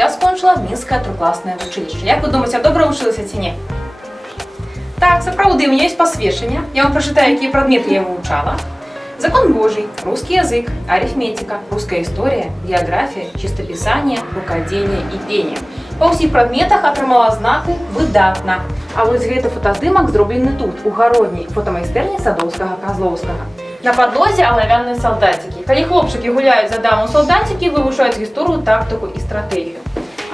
я скончила Мінське трокласне училище. Як ви думаєте, я добре вчилася чи ні? Так, це правда, у мене є посвідчення. Я вам прочитаю, які предмети я вивчала. Закон Божий, русский язык, арифметика, русская история, география, чистописание, рукоделие и пение. По всіх предметах отримала знаки «видатна». А ось гэта фотоздимок зроблений тут, у гародній фотомайстерні Садовського-Козловського. На подлозі олов'яні солдатики. Коли хлопчики гуляють за дамом солдатики, вивчають історію, тактику і стратегію.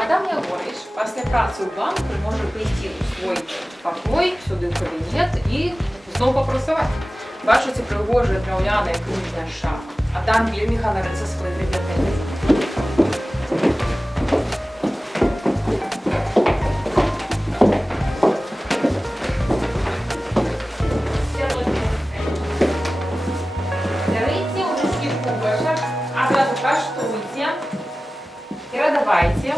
Адам Ягорич після праці у банку може прийти у свій покой, сюди в кабінет і знову попрацювати. Бачу ці пригожі древляні книжні шафи. Адам вельми ганориться своїм бібліотекою. Каштуйте и давайте.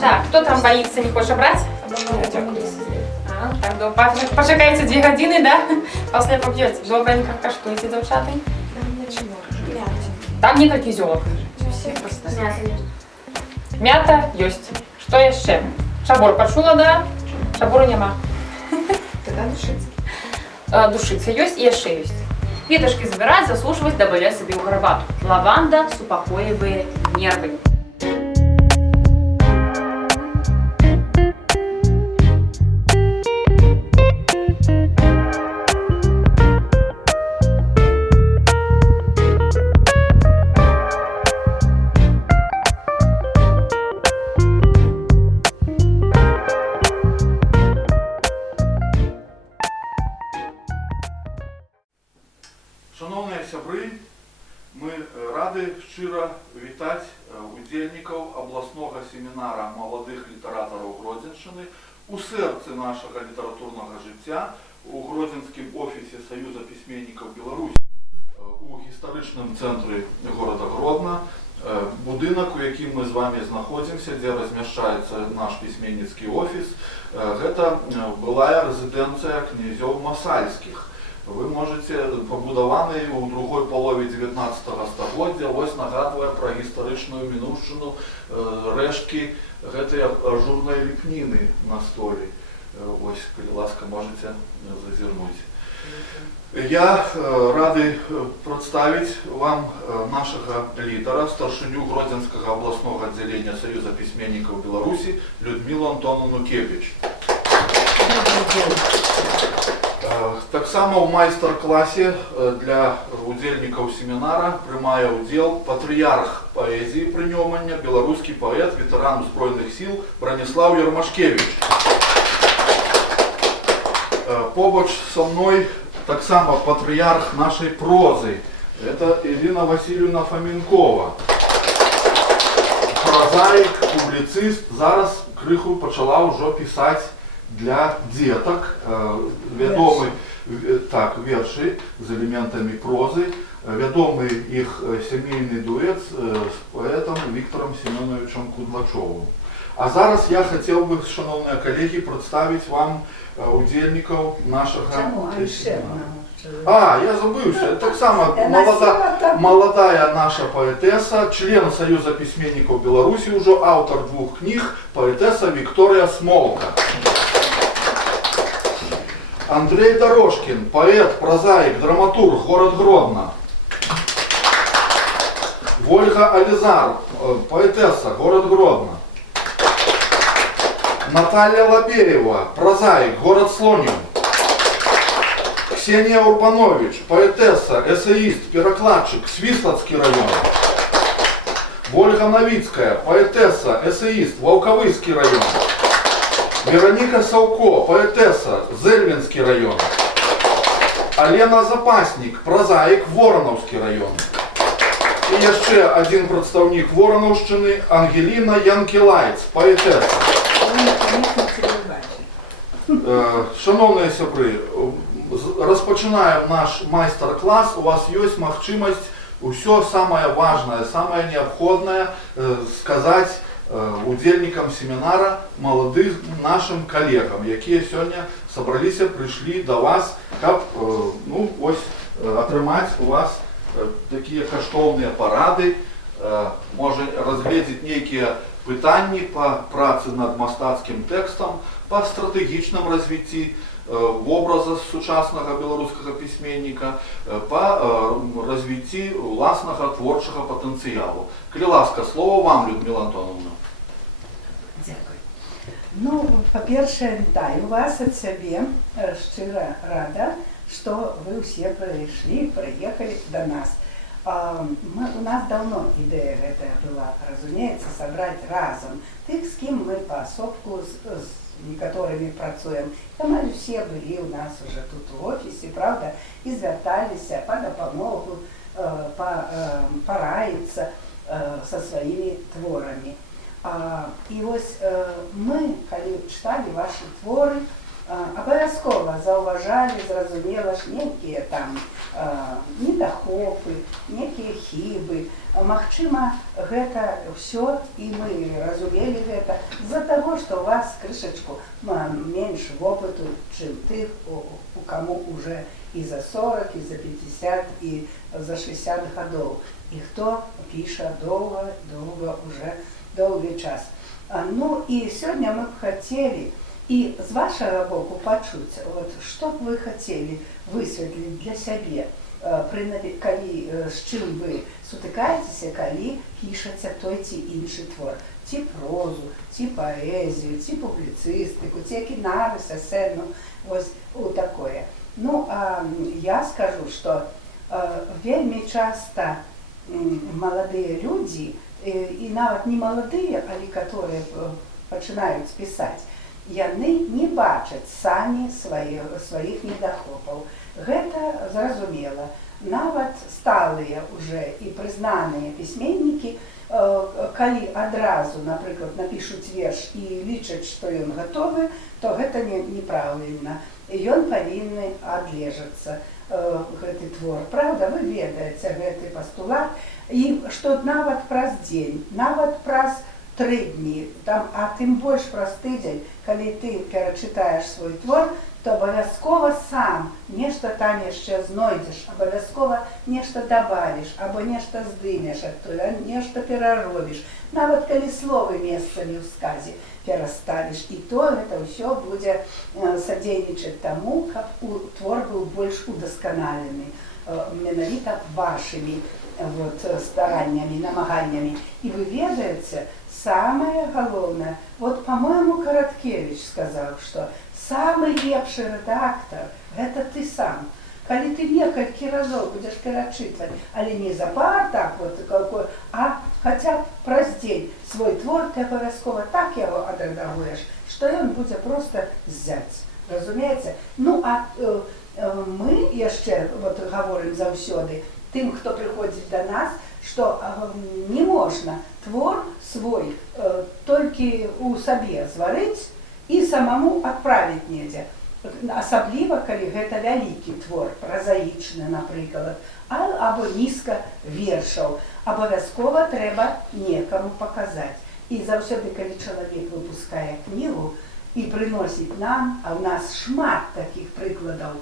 Так, кто там боится, не хочет брать? Так, почекайте 2 години, да? После попьете. Добренько каштуйте, девчата. Там некалькі зёлок. Мята есть. Что еще? Шабор почула, да? Шабору нема. Тогда душица. Душица есть и еще есть. Веточки забирать, засушивать, добавлять себе в горбату. Лаванда супокоивает нервы. Шановні сябри, ми раді щиро вітати удільників обласного семінара молодих літераторів Гродзенщини у серці нашого літературного життя у Гродзенському офісі Союзу письменників Білорусі у історичному центрі міста Гродно. Будинок, у якому ми з вами знаходимося, де розміщається наш письменницький офіс, це була резиденція князів Масальських. Ви можете, побудований у другій полові 19 століття, ось нагадує про історичну минувщину рештки цієї ажурної ліпніни на столі. Ось, будь ласка, можете зазирнути. Я радий представити вам нашого лідера, старшиню Гродзенського обласного відділення Союзу письменників Білорусі Людмилу Антоновну Кепіч. Так само в майстер-класі для удільників семінара приймає уділ патріарх поезії приймання, білоруський поет, ветеран Збройних сил Браніслав Єрмашкевич. Побач со мною так само патріарх нашої прози. Це Ірина Васильівна Фомінкова. Прозаїк, публіцист, зараз криху почала вже писати для діток, відомі вірші з елементами прози, відомий їх сімейний дует з поетом Віктором Семеновичем Кудлачовим. А зараз я хотів би, шановні колеги, представити вам удільників нашого... Я забывся. Так само молодая наша поэтесса, член Союза письменников Беларуси, уже автор 2 книг, поэтесса Виктория Смолка. Андрей Дорожкин, поэт, прозаик, драматург, город Гродно. Ольга Ализар, поэтесса, город Гродно. Наталья Лобеева, прозаик, город Слоним. Ксения Урбанович, поэтесса, эссеист, перекладчик, Свислацкий район. Ольга Новицкая, поэтесса, эссеист, Волковыский район. Вероника Савко, поэтесса, Зельвинский район. Алена Запасник, прозаик, Вороновский район. І ще один представник Вороновщини, Ангеліна Янкілайц, поетеса. Шановні сябри, розпочинаємо наш майстер-клас. У вас є можливість все самое важное, самое необходное сказать удельникам семинара, молодым нашим коллегам, які сьогодні собралися, прийшли до вас, щоб отримати у вас такі коштовні поради, можа разгледзець нейкія пытанні па працы над мастацкім тэкстам, па стратэгічным развіцці вобраза сучаснага беларускага пісьменніка, па развіцці ўласнага творчага патэнцыялу. Калі ласка, слово вам, Людмила Антоновна. Дякую. Ну, па-першае, вітаю вас ад сябе. Шчыра рада, што вы ўсе прыехалі да нас. У нас давно ідэя гэтая была, разумеецца, сабраць разам тых, з кім мы паасобку з некаторымі працуем. Амаль усе былі ў нас уже тут у офісе, правда, і звярталіся па дапамогу, параіцца са сваімі творамі. І вось мы, калі чыталі вашы творы, абавязкова заўважалі, зразумела ж, нейкія там недахопы, нейкія хібы. Магчыма, гэта ўсё, і мы разумелі гэта з-за таго, што ў вас крышачку менш вопыту, чым тых, у каму уже і за 40, і за 50, і за 60 гадоў. І хто піша доўга уже доўгі час. Ну і сёння мы б хацелі і з вашага боку пачуць, што б вы хацелі высветліць для сябе, калі з чым вы сутыкаецеся, калі пішаце той ці іншы твор, ці прозу, ці паэзію, ці публіцыстыку, ці які нарыс, эсэ, ну, вось у такое. Ну, я скажу, што вельмі часта маладыя людзі, і нават не маладыя, але которые пачынаюць пісаць, яны не бачаць самі сваіх недахопаў. Гэта зразумела. Нават сталыя уже і прызнаныя пісьменнікі, калі адразу, напрыклад, напішуць верш і лічаць, што ён гатовы, то гэта неправільна. Ён павінны адлежацца, гэты твор. Правда, вы ведаеце гэты пастулат, і што нават праз дзень, нават праз 3 дні, а тым больш праз тыдзень, калі ты перачытаеш свой твор, то абавязкова сам нешта там яшчэ знойдзеш, абавязкова нешта дабавіш, або нешта здымеш адтуль, нешта пераробіш. Нават калі словы месцамі ў сказе пераставіш, і то гэта ўсё будзе садзейнічаць таму, каб твор быў больш удасканалены, менавіта вашымі стараннямі, намаганнямі. І вы ведаеце, самае галоўнае, по-моему, Караткевіч сказаў, што самы лепшы рэдактар – гэта ты сам. Калі ты некалькі разоў будзеш перачытваць, але не запар так, а хаця б праз дзень свой твор, ты абавязкова так яго адрэдагуеш, што ён будзе проста ззяць. Разумееце? Ну, а мы яшчэ гаворым заўсёды тым, хто прыходзіць да нас, што не можна твор свой толькі ў сабе зварыць і самому адправіць недзе. Асабліва, калі гэта вялікі твор, празаічны, напрыклад, або нізка вершаў. Абавязкова трэба некаму паказаць. І заўсёды, калі чалавек выпускае кнігу і прыносіць нам, а ў нас шмат такіх прыкладаў,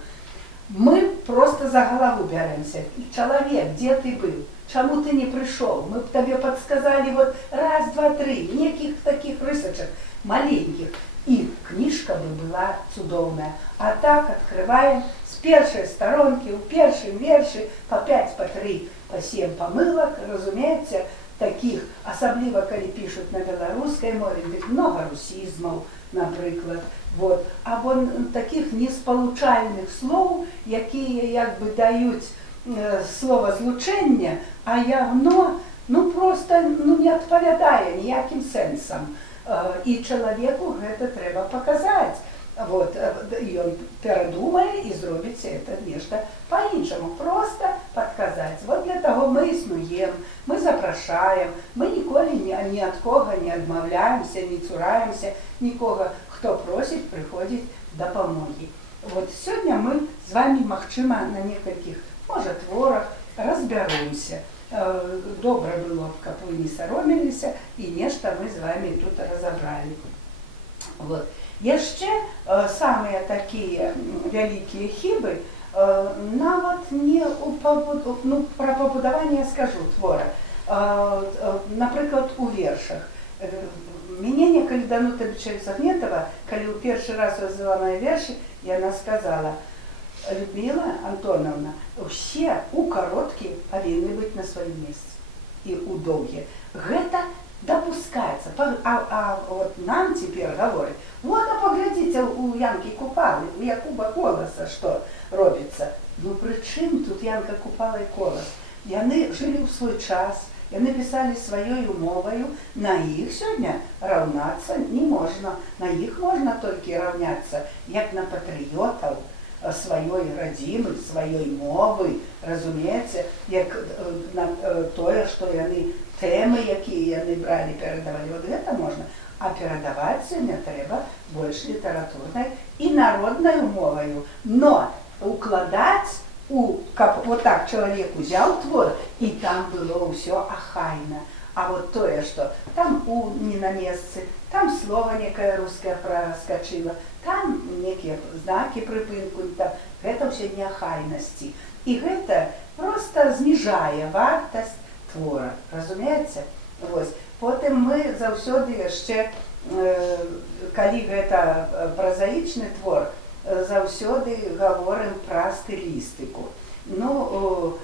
мы просто за галаву бярэмся. Чалавек, дзе ты быў? Чаму ты не прыйшоў? Мы б табе падсказалі раз, два, тры, некіх такіх рысачак маленькіх. І кніжка бы была цудоўная. А так адкрываем з першай старонкі, у першым вершы па 5, па 3, па 7 памылак, разумееце, такіх, асабліва калі пішуць на беларускай мове, дык многа русізмаў, напрыклад, або такіх неспалучальных слоў, якія як бы даюць словазлучэнне, а яно проста не адпавядае ніякім сэнсам. І чалавеку гэта трэба паказаць. Ён перадумае і зробіць это нешта па-іншаму. Проста падказаць. Для таго мы існуем, мы запрашаем, мы ніколі ні ад кога не адмаўляемся, не цураемся нікога, хто просіць прыходзіць дапамогі. Сёння мы з вами, магчыма, на некалькіх, можа, творах разбяромся. Добра было б, каб вы не сароміліся, і нешта мы з вами тут разабралі. Яшчэ самыя такія вялікія хібы, нават не пра пабудаванне я скажу твора. Напрыклад, у вершах. Мяне некалі Данута Бечевіц-Ахметова, калі ў першы раз развіла мае вершы, яна сказала: Людмила Антоновна, усе у кароткі павінны быць на сваім месцы і ў доўгія. Гэта допускаецца. А вот нам цяпер гавораць: вот, а паглядзіце у Янкі Купалы, у Якуба Коласа, што робіцца. Ну пры чым тут Янка Купала і Колас? Яны жылі ў свой час, яны пісалі сваёю моваю, на іх сёння раўнацца не можна. На іх можна толькі раўняцца, як на патрыётаў сваёй радзімы, сваёй мовы, разумееце, як на тое, што яны, тэмы, якія яны бралі, перадавалі, вот гэта можна. А перадаваць сёння трэба больш літаратурнай і народнай моваю. Но укладаць, каб вот так чалавек узяў твор, і там было ўсё ахайна. А вот тое, што там у не на месцы, там слова некае рускае праскачыла, там некія знакі прыпынку, гэта ўсё неахайнасці. І гэта проста зніжае вартасць твора, разумееце? Потым мы заўсёды яшчэ, калі гэта празаічны твор, заўсёды гаворым пра стылістыку. Ну,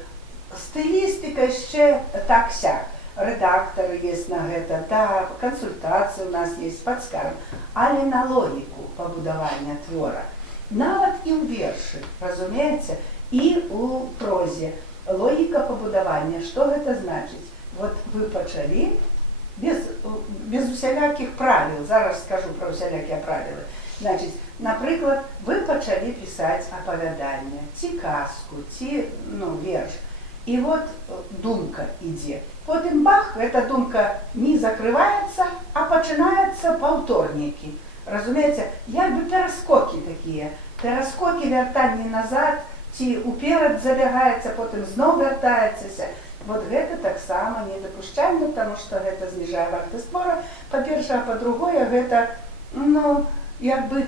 стылістыка яшчэ так-сяк. Рэдактары есть на гэта, да, кансультацыі у нас есть, падскажам. Але на логіку пабудавання твора, нават і ў вершы, разумееце, і ў прозе. Логіка пабудавання, што гэта значыць? Вот вы пачалі без усялякіх правіл, зараз скажу пра усялякія правілы. Значыць, напрыклад, вы пачалі пісаць апавяданне, ці казку, ці, верш. І вот думка ідзе. Потым бах, эта думка не закрываецца, а пачынаюцца паўторнікі. Разумееце, як бы пераскокі такія. Пераскокі, вяртанне назад, ці уперад забягаецца, потым зноў вяртаецеся. Вот гэта таксама недапушчальна, таму што гэта зніжае вартасць твора. Па-першае, а па-другое, гэта, як бы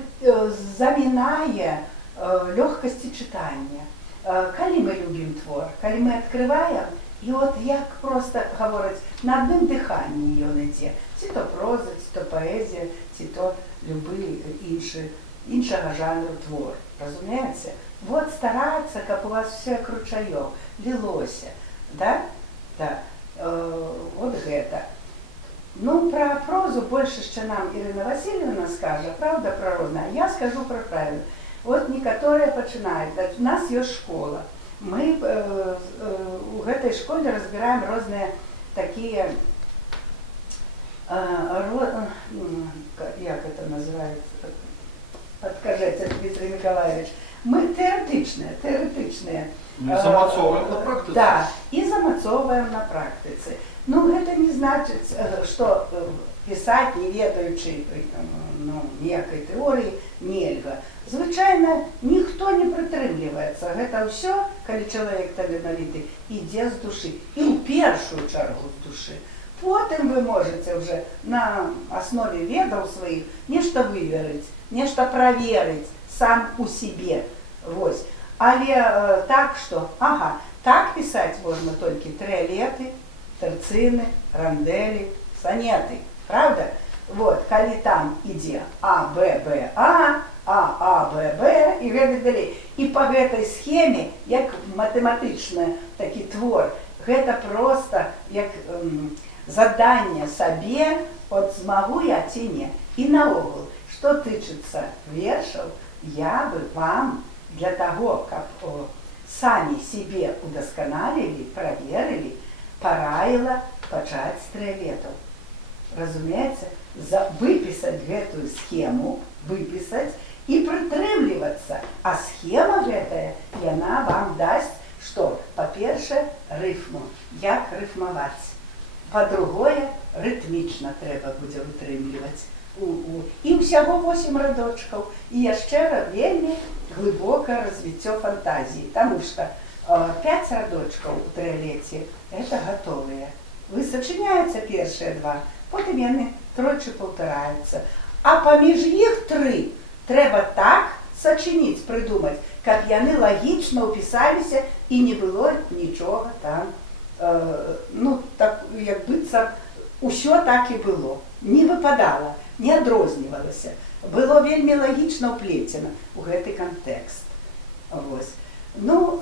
замінае лёгкасці чытання. Калі мы любім твор, калі мы адкрываем, і от як проста гавораць, на адным дыханні ён ідзе. Ці то проза, ці то паэзія, ці то любы іншага жанру твор. Разумееце? Вот старацца, каб у вас все як ручаёк, лілося. Да? Да. Вот гэта. Ну, пра прозу больш яшчэ нам Ірына Васильевна скажа, правда, пра рознае. Я скажу пра правільна. Вот некаторыя пачынаюць. У нас ёсць школа. Мы у гэтай школе разбіраем розныя такія, як это называется, падкажэце, Дмитрий Николаевич, мы тэарэтычныя. Не замацоўваем на практыцы. Да, і замацоўваем на практыцы. Ну, гэта не значыць, што пісаць, не ведаючы ніякай тэорыі, нельга. Звычайна, ніхто не прытрымліваецца. Гэта ўсё, калі чалавек таленавіты, ідзе з душы. І ў першую чаргу з душы. Потым вы можаце ўжо на аснове ведаў сваіх нешта выверыць, нешта праверыць сам у сябе. Але так, што, так пісаць можна толькі трыалеты, тэрцыны, рандэлі, санеты. Правда? Вот, калі там ідзе А, Б, Б, А, Б, Б і гэтак далей. І па гэтай схеме, як матэматычны такі твор, гэта проста як заданне сабе, от змагу я ці не. І наогул, што тычыцца вершаў, я бы вам для таго, каб самі сябе удасканалілі, праверылі, параіла пачаць з трыалетаў. Разумееце? Выпісаць гэтую схему, выпісаць і прытрымлівацца. А схема гэтая, яна вам дасць, што, па-першае, рыфму, як рыфмаваць. Па-другое, рытмічна трэба будзе вытрымліваць. І ўсяго 8 радочкаў. І яшчэ вельмі глыбокае развіццё фантазіі, таму што 5 радочкаў у трыалеце – гэта гатовыя. Вы сачыняеце першыя 2, потым яны тройчы паўтараюцца. А паміж іх 3 трэба так сачыніць, прыдумаць, каб яны лагічна ўпісаліся і не было нічога там ну, так, як быццам, усё так і было. Не выпадала, не адрознівалася. Было вельмі лагічна ўплецена ў гэты кантэкст. Вось. Ну,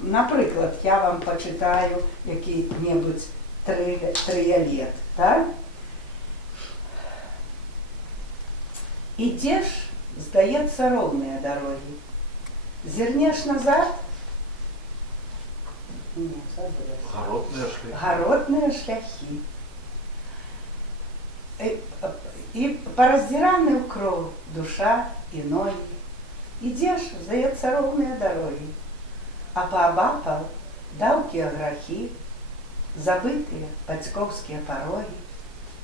напрыклад, я вам пачытаю які-небудзь трыялет, так? Ідзеш, здаецца, роўныя дарогі. Зірнеш назад? Не, забылася. Гаротныя шляхі. Гаротныя шляхі. І параздзіраны ў кроў душа і ногі. Ідзеш, здаецца, роўныя дарогі. А паабапал даўкія грахі, забытыя бацькоўскія парогі.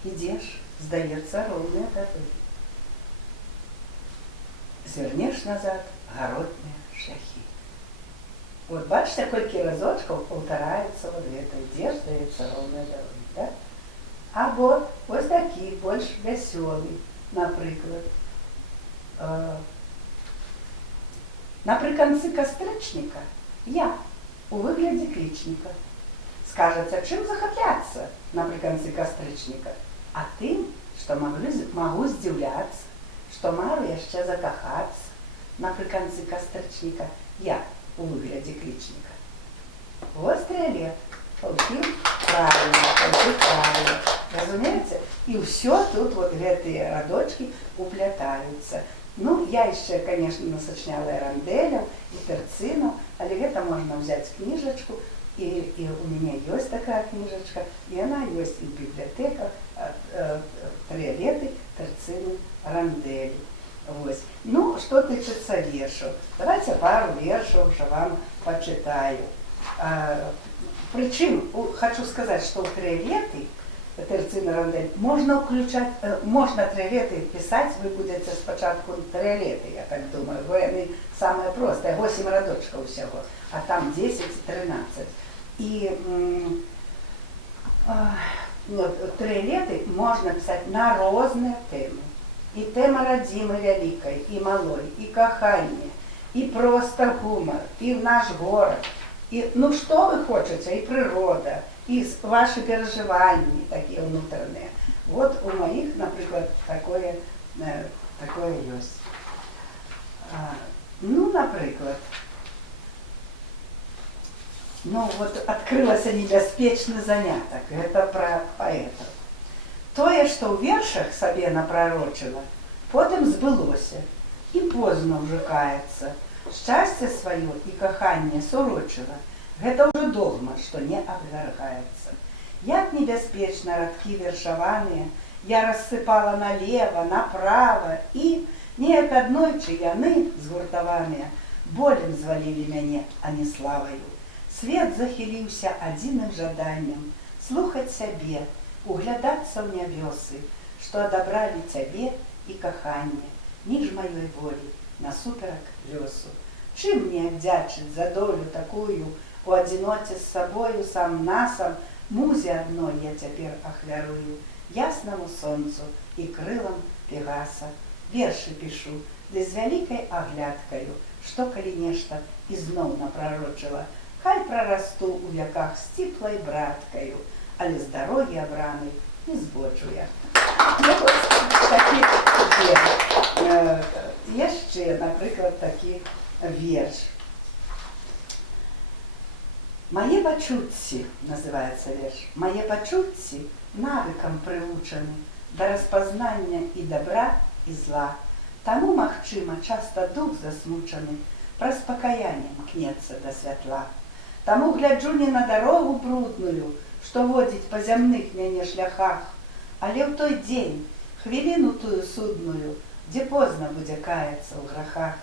Ідзеш, здаецца, роўныя дарогі. Зірнеш назад, гаротныя шляхі. Вот бачите, колькі разочкаў паўтараецца вот гэта. Ідзеш, здаецца, роўныя дарогі, так? Або ось такі, больш вясёлы, напрыклад. Напрыканцы кастрычніка я у выглядзе клічніка. Скажаце, чым захапляцца напрыканцы кастрычніка? А тым, што магу здзіўляцца, што мару яшчэ закахацца. Напрыканцы кастрычніка я у выглядзе клічніка. Вось трыялет. Паўсюль правильно, паўсюль правильно. Разумееце? І ўсё тут вот гэтыя радочкі уплятаюцца. Ну, я яшчэ, конечно, насачняла і рандэляў, і тэрцынаў, але гэта можна взяць кніжачку, і у мяне ёсць такая кніжачка, і яна ёсць і ў бібліятэках, трыялеты, тэрцыны, рандэлі. Вось. Ну, што тычыцца вершаў. Давайте пару вершаў уже вам пачытаю. Причем, хочу сказать, что трыялеты, тэрцыны, рандэль, можно включать, можно трыялеты писать, вы будете спочатку трыялеты, я так думаю, бо яны самые простые, 8 радочков всего, а там 10-13. И трыялеты можно писать на разные темы. И тема радзімы вялікай, і малой, і каханне, і просто гумор, і наш город. І, ну, что вы хотите, и природа, и ваши переживания такие внутренние. Вот у моих, например, такое есть. Ну, например, ну, вот открылся небяспечный заняток, это про поэтов. Тое, што ў вершах сабе напророчила, потым збылося, і позна ўжо каецца. Шчасце сваё і каханне сурочыла. Гэта ўжо догма, што не абвяргаецца. Як небяспечна радкі вершаваныя я рассыпала налева, направа, і неяк аднойчы яны, згуртаваныя, болем звалілі мяне, а не славаю. Свет захіліўся адзіным жаданнем слухаць сябе, углядацца ў нябёсы, што адабралі цябе і каханне, ніж маёй волі, насуперак лёсу. Чым мне аддзячыць за долю такую, у адзіноце з сабою сам-насам, музе адной я цяпер ахвярую, яснаму сонцу і крылам Пегаса. Вершы пішу, ды з вялікай аглядкаю, што калі нешта ізноў напророчыла, хай прарасту ў вяках сціплай браткаю, але з дарогі абранай не збочу я. Яшчэ, напрыклад, такі верш. Мае пачуцці, называецца верш, мае пачуцці навыкам прывучаны да распазнання і добра, і зла. Таму, магчыма, часта дух засмучаны, праз пакаянне мкнецца да святла. Таму гляджу не на дарогу брудную, што водзіць па зямных мяне шляхах, але ў той дзень, хвіліну тую судную, дзе позна будзе каяцца ў грахах.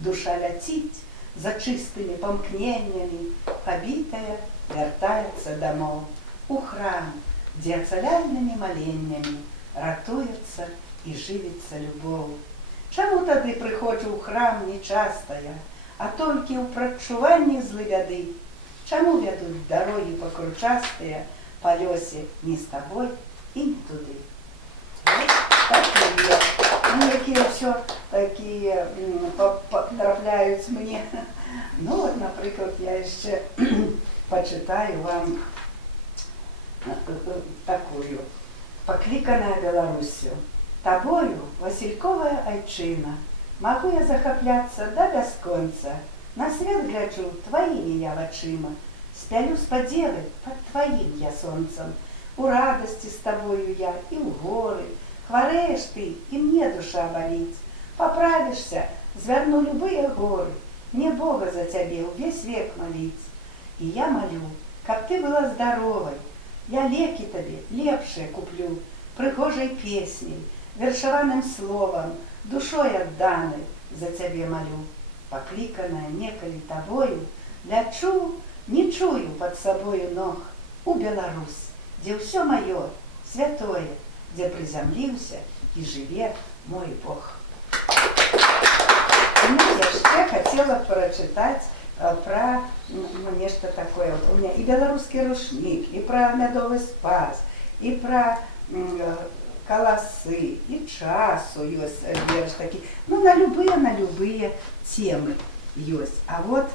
Душа ляціць за чыстымі памкненнямі, пабітая вяртаецца дамоў у храм, дзе ацаляльнымі маленнямі ратуецца і жывіцца любоў. Чаму тады прыходжу ў храм нечастая, а толькі ў прадчуванні злы бяды? Чаму вядуць дарогі пакручастыя па лёсе не з табой і не туды? Такія, ну, якія ўсё такія трапляюць мне. Ну, вот, напрыклад, я яшчэ почитаю вам такую. Покликаная Беларусью. Тобою, Васильковая айчына, могу я захапляться до бясконца. На свет гляджу твоими я вачыма, спялю спадзелы под твоим я солнцем. У радости с тобою я и у горы, хвареешь ты, и мне душа болит. Поправишься, зверну любые горы, мне Бога за тебе весь век молить. И я молю, как ты была здоровой, я леки тебе лепшие куплю, прихожей песней, вершаваным словом, душой отданой за тебе молю. Покликаная неколи тобою, лячу, не чую под собою ног у Беларусь, где все мое святое, где приземлился и живе мой Бог. Ну, я ще хотела прочитать про нечто такое. Вот у меня и белорусский рушник, и про медовый спас, и про колосы, и часу есть верш такие. Ну, на любые темы есть. А вот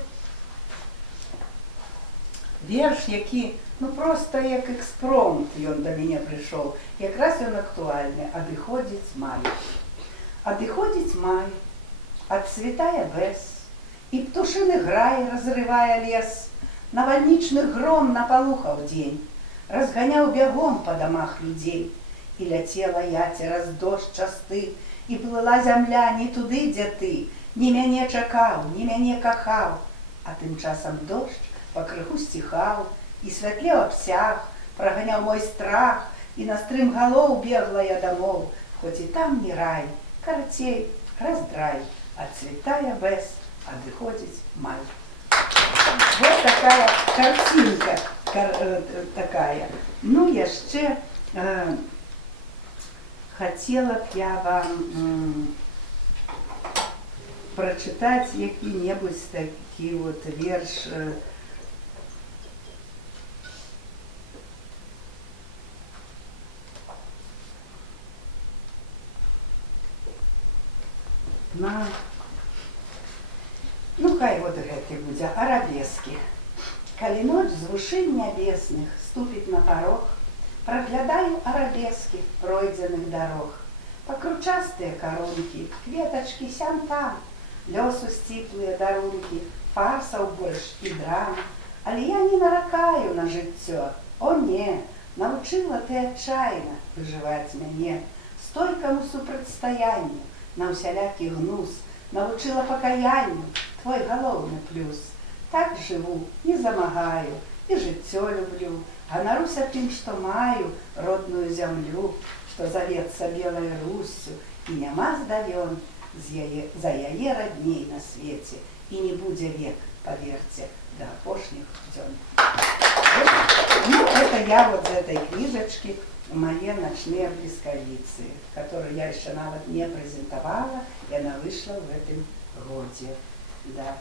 верш, який, ну просто як експромт, ён до мене прийшов. Якраз він актуальний. Адыходзіць май. Адыходзіць май, отцветая без, и птушины грай, разрывая лес, навальничный гром напалухал день, разгонял бегом по домах людей, и летела я цераз дождь часты, и плыла земля не туды, где ты, не мяне чакал, не мяне кахал, а тым часом дождь покрыху стихал, и святлел обсяг, прогонял мой страх, и на стрым голов бегла я домов, хоть и там не рай, карцей, раздрай, отцветая без, адыходзіць май. Вот такая картинка такая. Ну, яшчэ хотела б я вам прочитать які-небудзь такі вот верш. Ну, хай вот гэты будзе арабескі. Калі ноч з вышынь нябесных ступіць на парог, праглядаю арабескі пройдзеных дарог. Пакручастыя карункі, кветачкі сям-там, лёсу сціплыя дарункі, фарсаў больш і драм. Але я не наракаю на жыццё. О не, навучыла ты адчайна выжываць мяне, стойкаму супрацьстаянню, на усялякі гнус, навучила пакаянню, твой галоўны плюс. Так жыву, не замагаю, і жыццё люблю, ганаруся тым, што маю родную зямлю, што завецца белай Руссю, і няма здавён за яе радней на свеце, і не будзе век, поверьте, до апошніх дзён. Ну, это я вот з этой книжечки «Мои ночные близковицы», которую я еще навод не презентовала, и она вышла в этом годе. Да.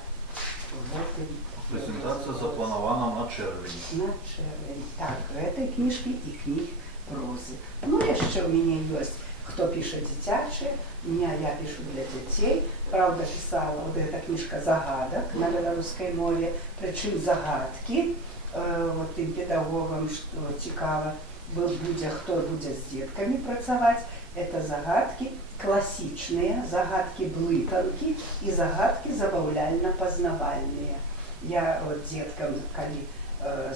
Презентация запланована на червень. На червень. Так, этой книжки и книг прозы. Ну, еще у меня есть, кто пишет дзіцячие, я пишу для детей. Правда, писала вот эта книжка загадок на белорусской мове, причем загадки, вот тем педагогам, что цікаво, хто будзе з дзеткамі працаваць, это загадкі класічныя, загадкі блытанкі і загадкі забаўляльна-пазнавальныя. Я вот дзеткам, калі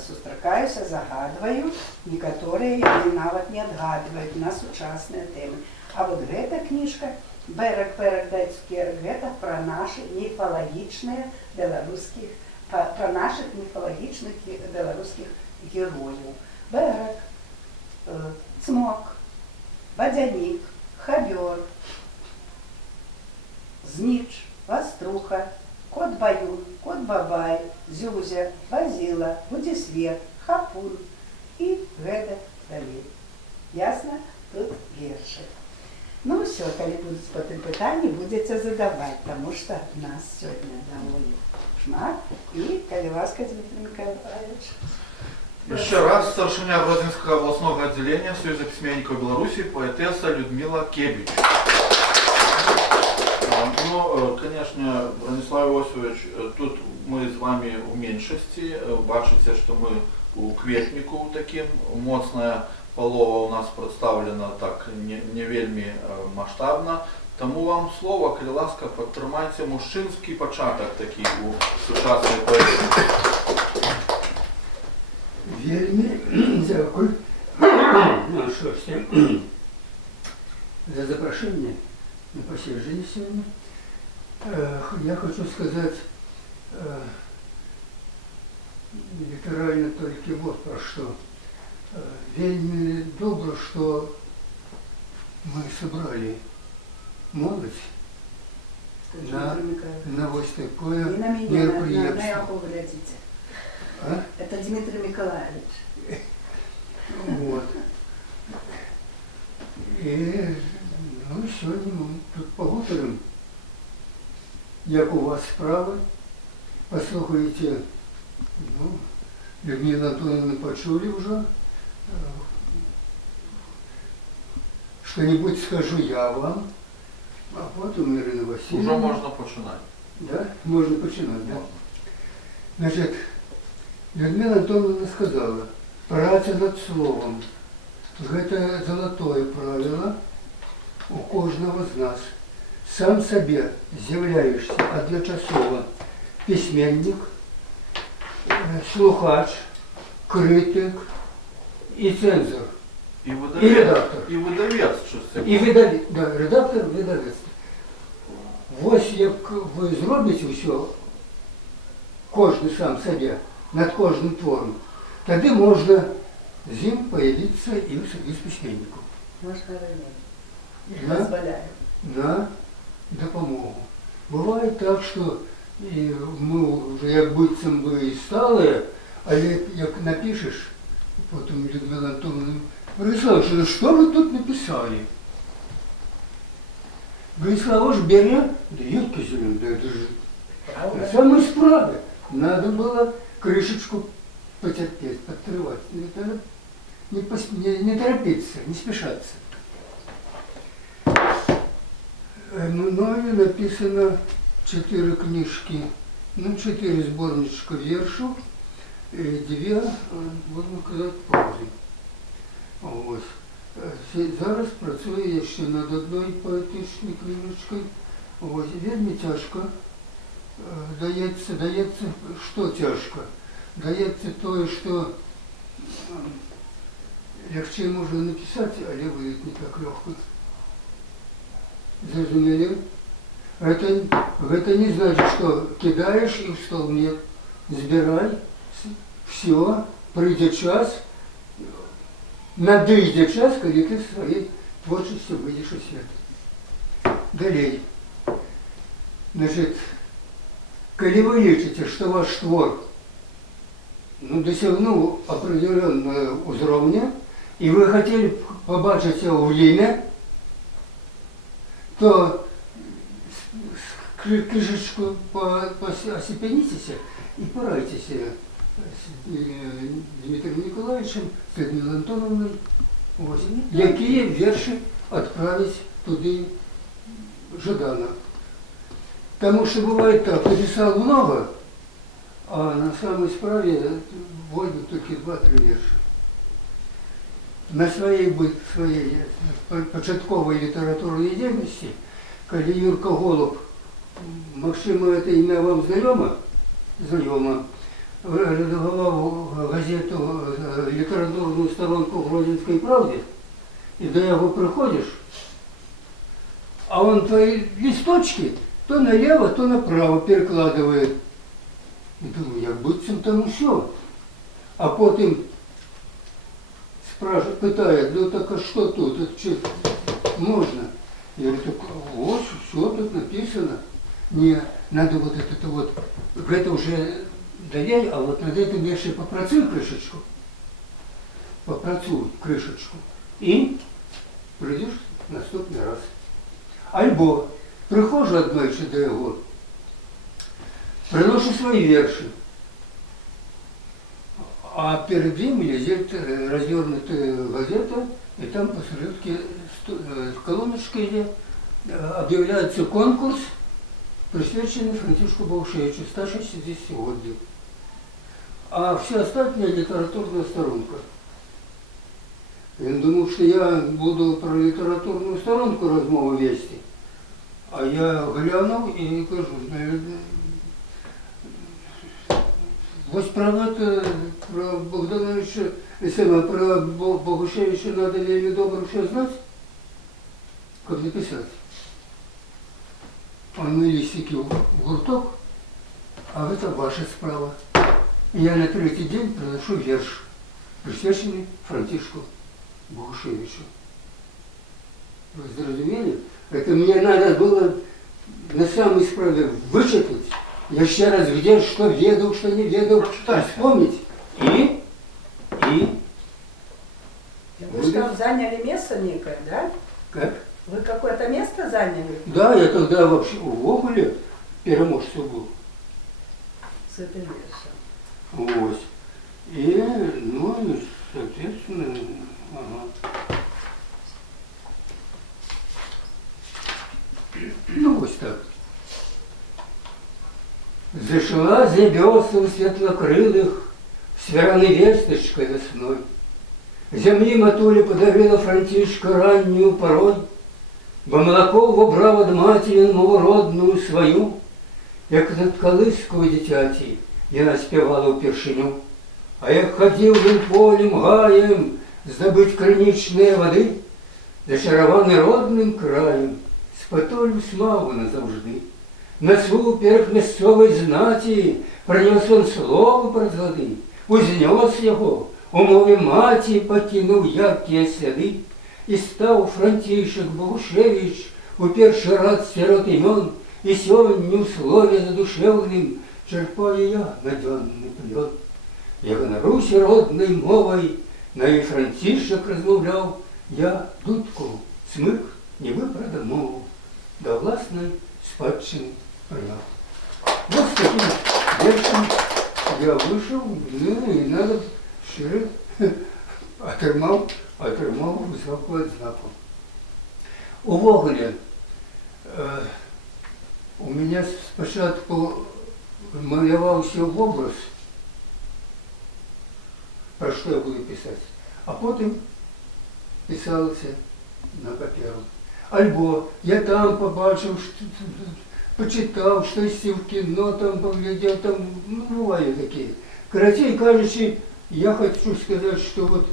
сустракаюся, загадваю, некаторыя яны нават не адгадваюць на сучасныя тэмы. А вот гэта кніжка «Берег, дай цукерак» гэта пра наши міфалагічныя беларускіх, пра наших міфалагічных беларускіх герояў. Берег, цмок, водяник, хабер, знич, воструха, кот баюн, кот бабай, зюзя, базила, будисвет, хапун и гэтак далей. Ясно? Тут верши. Ну все, калі будуць потым пытанні, будзеце задаваць, потому что нас сегодня даволі шмат. И калі ласка, Дмитрий Николаевич. Еще раз старшиня Гродненского областного отделения Союза письменников Беларуси, поэтесса Людмила Кебич. Ну, конечно, Бронислав Иосифович, тут мы з вами у меншості. Бачите, що ми у кветнику таким. Моцная полова у нас представлена так не вельми масштабно. Тому вам слово, коли ласка, підтримайте мужчинський початок такий у сучасній поезії. Вельми дякую. Ну що ж, за запрошення на посещение сегодня. Я хочу сказать литерально только вот про что. Вельми добро, что мы собрали молодь на ось такое И на меня, на мероприятие. яку глядите. А? Это Дмитрий Николаевич. Вот. И ну, сьогодні ми тут поговоримо, як у вас справи. Послухайте, ну, Людмила Антоновна почули вже. Что-нибудь скажу я вам, а потім Ірина Васильівна. Уже можна починати. Да? Можно починать, да? Значит, Людмила Антоновна сказала, праця над словом. Гэта золотое правило у кожного з нас. Сам себе з'являєшся одночасово письменник, слухач, критик і цензор. І І редактор. І видавець, що це. І видавець, да, редактор, видавець. Ось як ви зробите все, кожен сам себе, над кожним твором, тоді можна з ним появитися і з письменником. Можно ранее. Да? Позволяю. На допомогу. Буває так, що і ми вже як будь-цим би і стали, але як напишеш, потім Людмила Антоновна, Борислав, що ви тут написали? Борислав ж бере, да ёлки зелёные, да это же Правда? на самой справе. Надо было крышечку потерпеть, подкрывать. Не торопиться, не спешаться. Мною написано 4 книжки, ну 4 зборничка віршів, і 2, можна казати, прози. Ось. Зараз працюю я ще над одною поетичною книжечкою. Ось. Вельми тяжко. Дається, що тяжко? Дається те, що легче можна написати, але буде не так легко. Зрозумели? Это не значит, что кидаешь и в стол. Нет. Збирай. Все. Прийде час. Надійде час, коли ти своєю творчістю вийдеш у світ. Далі. Значит, коли вы лечите, что ваш твор досягнул определенного уровня, и вы хотели побачить его в лине, то книжечку осіпенітеся і порайтеся з Дмитром Николаевичем, з Людмилою Антоновною, які вірші відправити туди Жадана. Тому що буває так, написав много, а на самой справе вводять тільки 2-3 вірші. На своей початковій літературній діяльності, коли Юрко Голуб, можливо, це ім'я вам знайомо, редагував газету літературну сторонку в Гродненській правді, і до його приходиш, а он твої листочки то налево, то направо перекладывает. І думаю, як будь-цим там все. А потім питає, ну так а що тут? Это что, можно? Я говорю, так вот, все тут написано. Не, надо вот это вот, это уже доверь, а вот над этим я ще попрацюю крышечку. Попрацюю крышечку. І прийдеш наступний раз. Альбо приходжу однойче до його, приношу свої вірші, а перед ним лежит развернутая газета, и там посередке колоночка, где объявляется конкурс присвячены Франтишку Балшевичу, 160-летию. А все остальное литературная сторонка. Він думав, що я буду про літературну сторонку розмову вести. А я глянув і кажу, ось про Богдановича, про Богушевича надо вельми добре все знать, как написать. Он на листике в гурток, а это ваша справа. И я на третий день приношу верш, присвященный Франтишку Богушевичу. Вы зрозумели? Это мне надо было на самой справе вычитать. Я еще раз где что ведал, что не ведал, вспомнить. И Вы там заняли место некое, да? как? Вы какое-то место заняли Да, я тогда вообще в Оголе переможцем был. с этой версией? Вот. И, ну, соответственно, ага. Ну, вот так. Зашла за весел светлокрылых с верной весточкой весной. Земли матуле подарила Франтишка раннюю порой, бо молоко вобрав од матері новородную свою, як над колискою дитяті яна співала впершиню. А як ходив він полем гаєм здобыть криничної води, зачарований родним краєм, спотолю славу назавжди. Насуперек місцевої знаті принес он слово про згоди, узнес його, у мові маті покинув яркі сліди, і став Франтишек Богушевич у перший раз сирот імен, і сьогодні в слові задушевним черпаю я надьонний плен. Як на Русі родною мовою навіть Франтишек розмовляв, я дудку, смик, ніби продамову, до власної спадщини прийняв. Вот с таким вершем я вышел, ну и надо щиро отримав високу відзнаку. Увогуле, у меня спочатку малювався образ, про що я буду писати, а потім писалося на паперу. Альбо я там побачив, почитав щось в кіно, там поглядів, там, ну, буває такі. Короче кажучи, я хочу сказати, що вот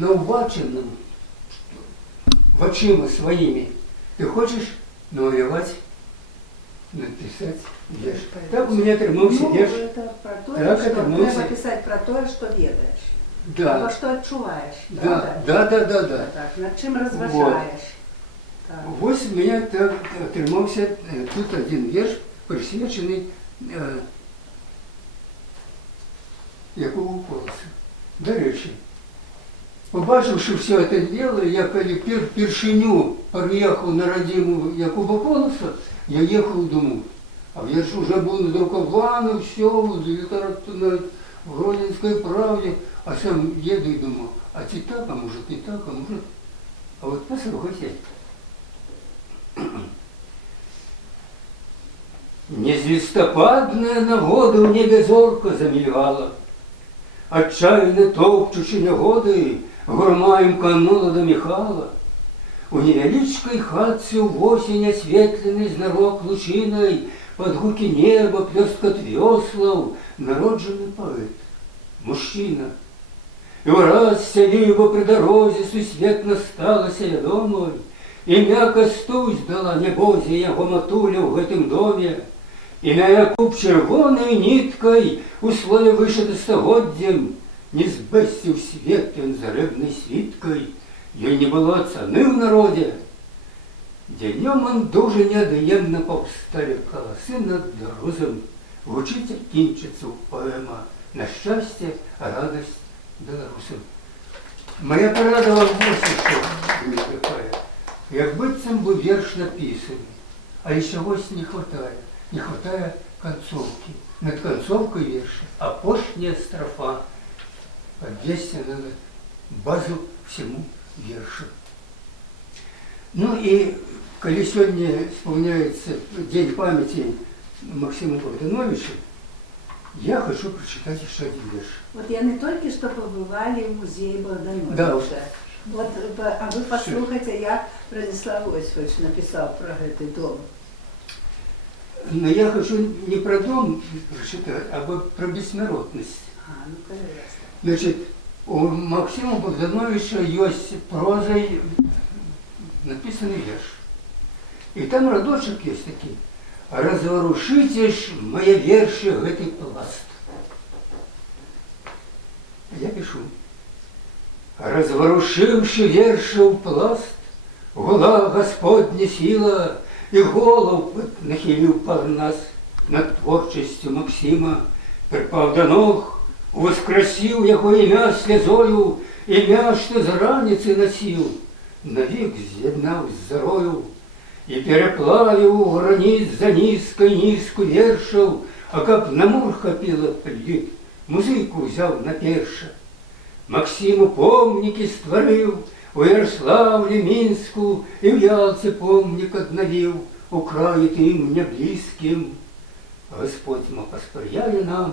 на убаченном, очима своими, ты хочешь намалевать, написать вірш. Так у меня тримався Ну, вірш. это про то, Так, что это мы треба все- писать про то, что ведаешь. Да. Або що відчуваєш. Да. Так, над чим розважаєш. Так. Ось у мене так отримався тут один вірш, присвячений Якову Колосу. До речі, побачивши все це діло, я коли першиню приїхав на родину Якова Колоса, я їхав дому. А я ж уже був надрукований, все, в Гродненській правді, а сам їду і думав, а це так, а може не так, а може... А от послухайте. Незвістопадная нагода в небе зорко замільгала. Отчаянно топчучи негоди, гурма імканула до Михала. У невеличкой хатці в осень осветленной знарок лучиной, под гуки неба, плескот веслов, народжений поэт, мужчина. И враз сяліва при дорозі сусветно сталася вядомой, і м'яка стусь дала небозі яго матуля в гэтым доме, і на Якуб червоною ниткой у слове вышито стагоддзем не збесціў свет ён заребнай світкой, ёй не было цаны в народе. Днем он дуже неадыемно повстали колосы над дорозом, гучить кінчицу поэма на счастье, радость белорусам. Моя порада вам ось що, милый поэт. Як быццам бы верш написаны, а еще ось не хватает. Не хватает концовки. Над концовкой верша апошняя строфа. Подвесить надо базу всему вершу. Ну и коли сегодня исполняется День памяти Максима Богдановича, я хочу прочитать еще один вірш. Вот я не только что побывали в музее Богдановича. Да. Вот, а вы послухайте, як Бронислав Осипович написал про этот дом. Но я хочу не про дом прочитать, а про бессмертность. Ну, конечно. Значит, у Максима Богдановича есть прозой написанный вірш. И там радочек есть такой. Разворушите ж моє вірші гэтый пласт. Я пишу. Разворушивши віршів пласт, гула Господня сила, і голов нахилив Парнас над творчістю Максима, припав до ног, воскресив його ім'я сльозою, ім'я, що з раниці носив, навік з'єднав з зорою, і переплавив у границ за низку віршів, а как на мурха пила плід, музику взяв на перша. Максиму помніки створив, у Ярославлі, Мінську і в Ялці помнік одновів, у краї тим мне близьким. Господь посприяє нам,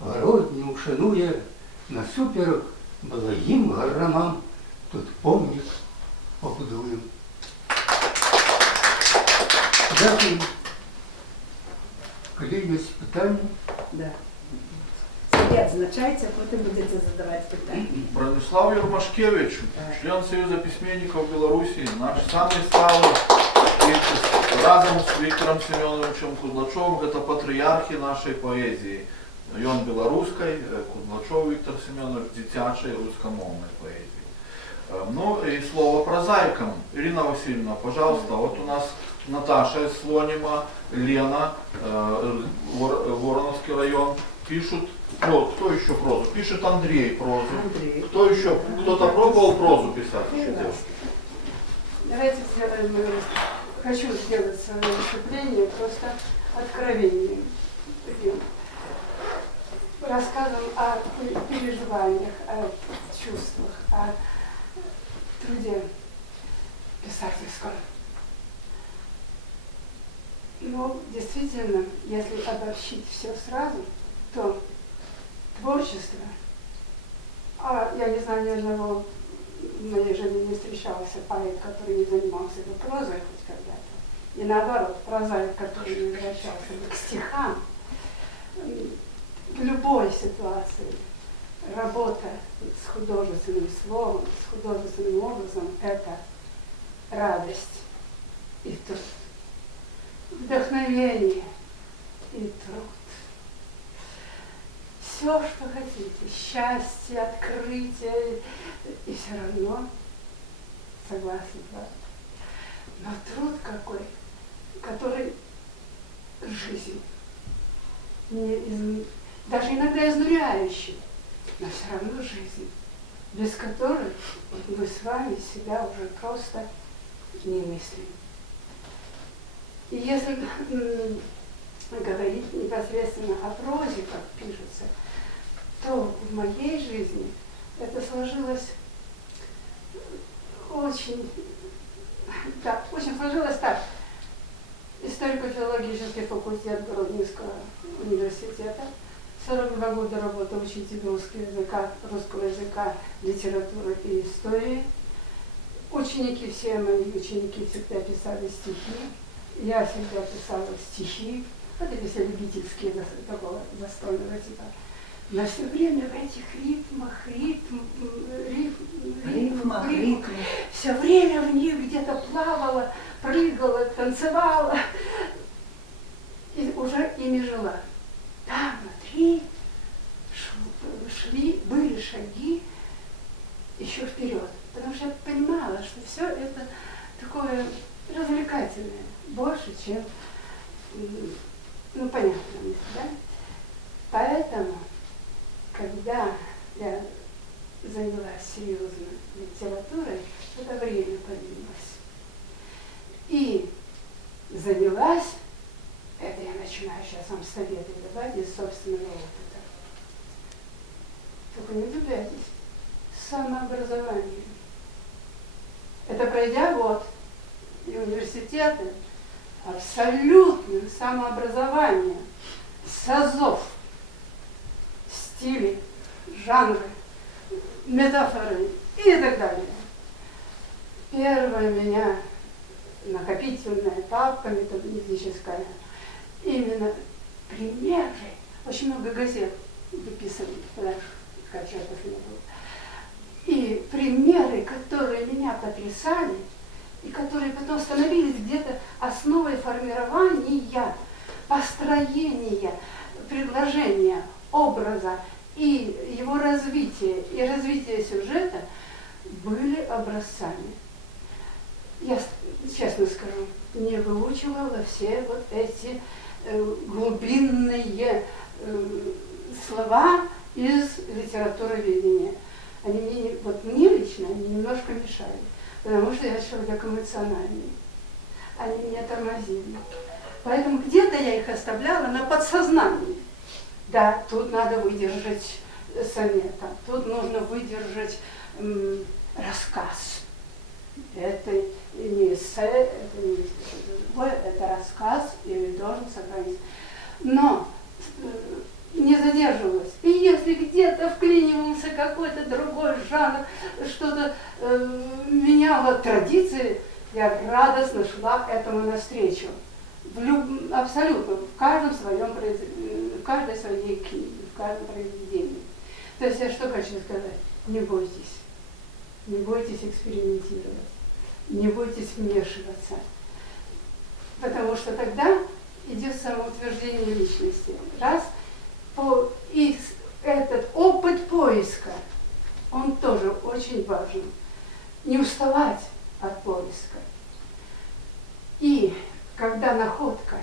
Городню ушанує, насуперок благим громам, тут помнік побудуємо. Дякую. Коли є питання? Да. Собі відзначайте, а потім будете задавати питання. Бронислав Ермашкевич, член Союза письменников Беларуси, наш самый сталый, разом с Виктором Семеновичем Кудлачевым, это патриархи нашей поэзии. Он белорусской, Кудлачев Виктор Семенович, дитячей русскомовной поэзии. Ну и слово прозаикам. Ирина Васильевна, пожалуйста, вот у нас Наташа из Слонима, Лена, Вороновский район, пишут, кто еще прозу? Пишет Андрей прозу. Андрей. Кто еще? Кто-то пробовал прозу писать? Давайте сделаем, хочу сделать свое выступление просто откровением, таким рассказом о переживаниях, о чувствах, о труде писательском. Но действительно, если обобщить все сразу, то творчество, а я не знаю ни одного в моей жизни не встречался поэт, который не занимался бы прозой хоть когда-то. И наоборот, прозаик, который не возвращался бы к стихам. В любой ситуации работа с художественным словом, с художественным образом – это радость и труд, вдохновение и труд. Все, что хотите, счастье, открытие, и все равно, согласен, правда. Но труд какой, который жизнь, даже иногда изнуряющий, но все равно жизнь, без которой мы с вами себя уже просто не мыслим. И если говорить непосредственно о прозе, как пишется, то в моей жизни это сложилось очень сложилось так. Историко-филологический факультет Гродненского университета, 42 года работы учителем русского языка, литературы и истории. Ученики, все мои ученики всегда писали стихи. Я всегда писала стихи. Это все любительские такого застольного типа. Но все время в этих ритмах, все время в них где-то плавала, прыгала, танцевала. И уже ими жила. Там внутри были шаги еще вперед. Потому что я понимала, что все это такое развлекательное. Больше, чем, понятно, да? Поэтому, когда я занялась серьезно литературой, это время подвинулось. И занялась, это я начинаю сейчас вам советы давать из собственного опыта. Только не удивляйтесь, самообразование. Это пройдя и университеты абсолютным самообразованием, созов, стили, жанры, метафоры и так далее. Первая меня накопительная папка методическая, именно примеры. Очень много газет выписывали, когда Качатов не был. И примеры, которые меня потрясали, и которые потом становились где-то основой формирования, построения, предложения, образа и его развития, и развития сюжета, были образцами. Я честно скажу, не выучивала все вот эти глубинные слова из литературоведения. Они мне, вот мне лично, они немножко мешали, потому что я человек эмоциональный. Они меня тормозили. Поэтому где-то я их оставляла на подсознании. Да, тут надо выдержать сонета, тут нужно выдержать рассказ. Это не эссе, это не другое, это рассказ, и должен сохраниться. Но не задерживалась. И если где-то вклинивался какой-то другой жанр, что-то меняло традиции, я радостно шла этому навстречу. Абсолютно, в каждом своем в каждой своей книге, в каждом произведении. То есть я что хочу сказать? Не бойтесь. Не бойтесь экспериментировать. Не бойтесь вмешиваться. Потому что тогда идет самоутверждение личности. Раз. И этот опыт поиска, он тоже очень важен. Не уставать от поиска. И когда находка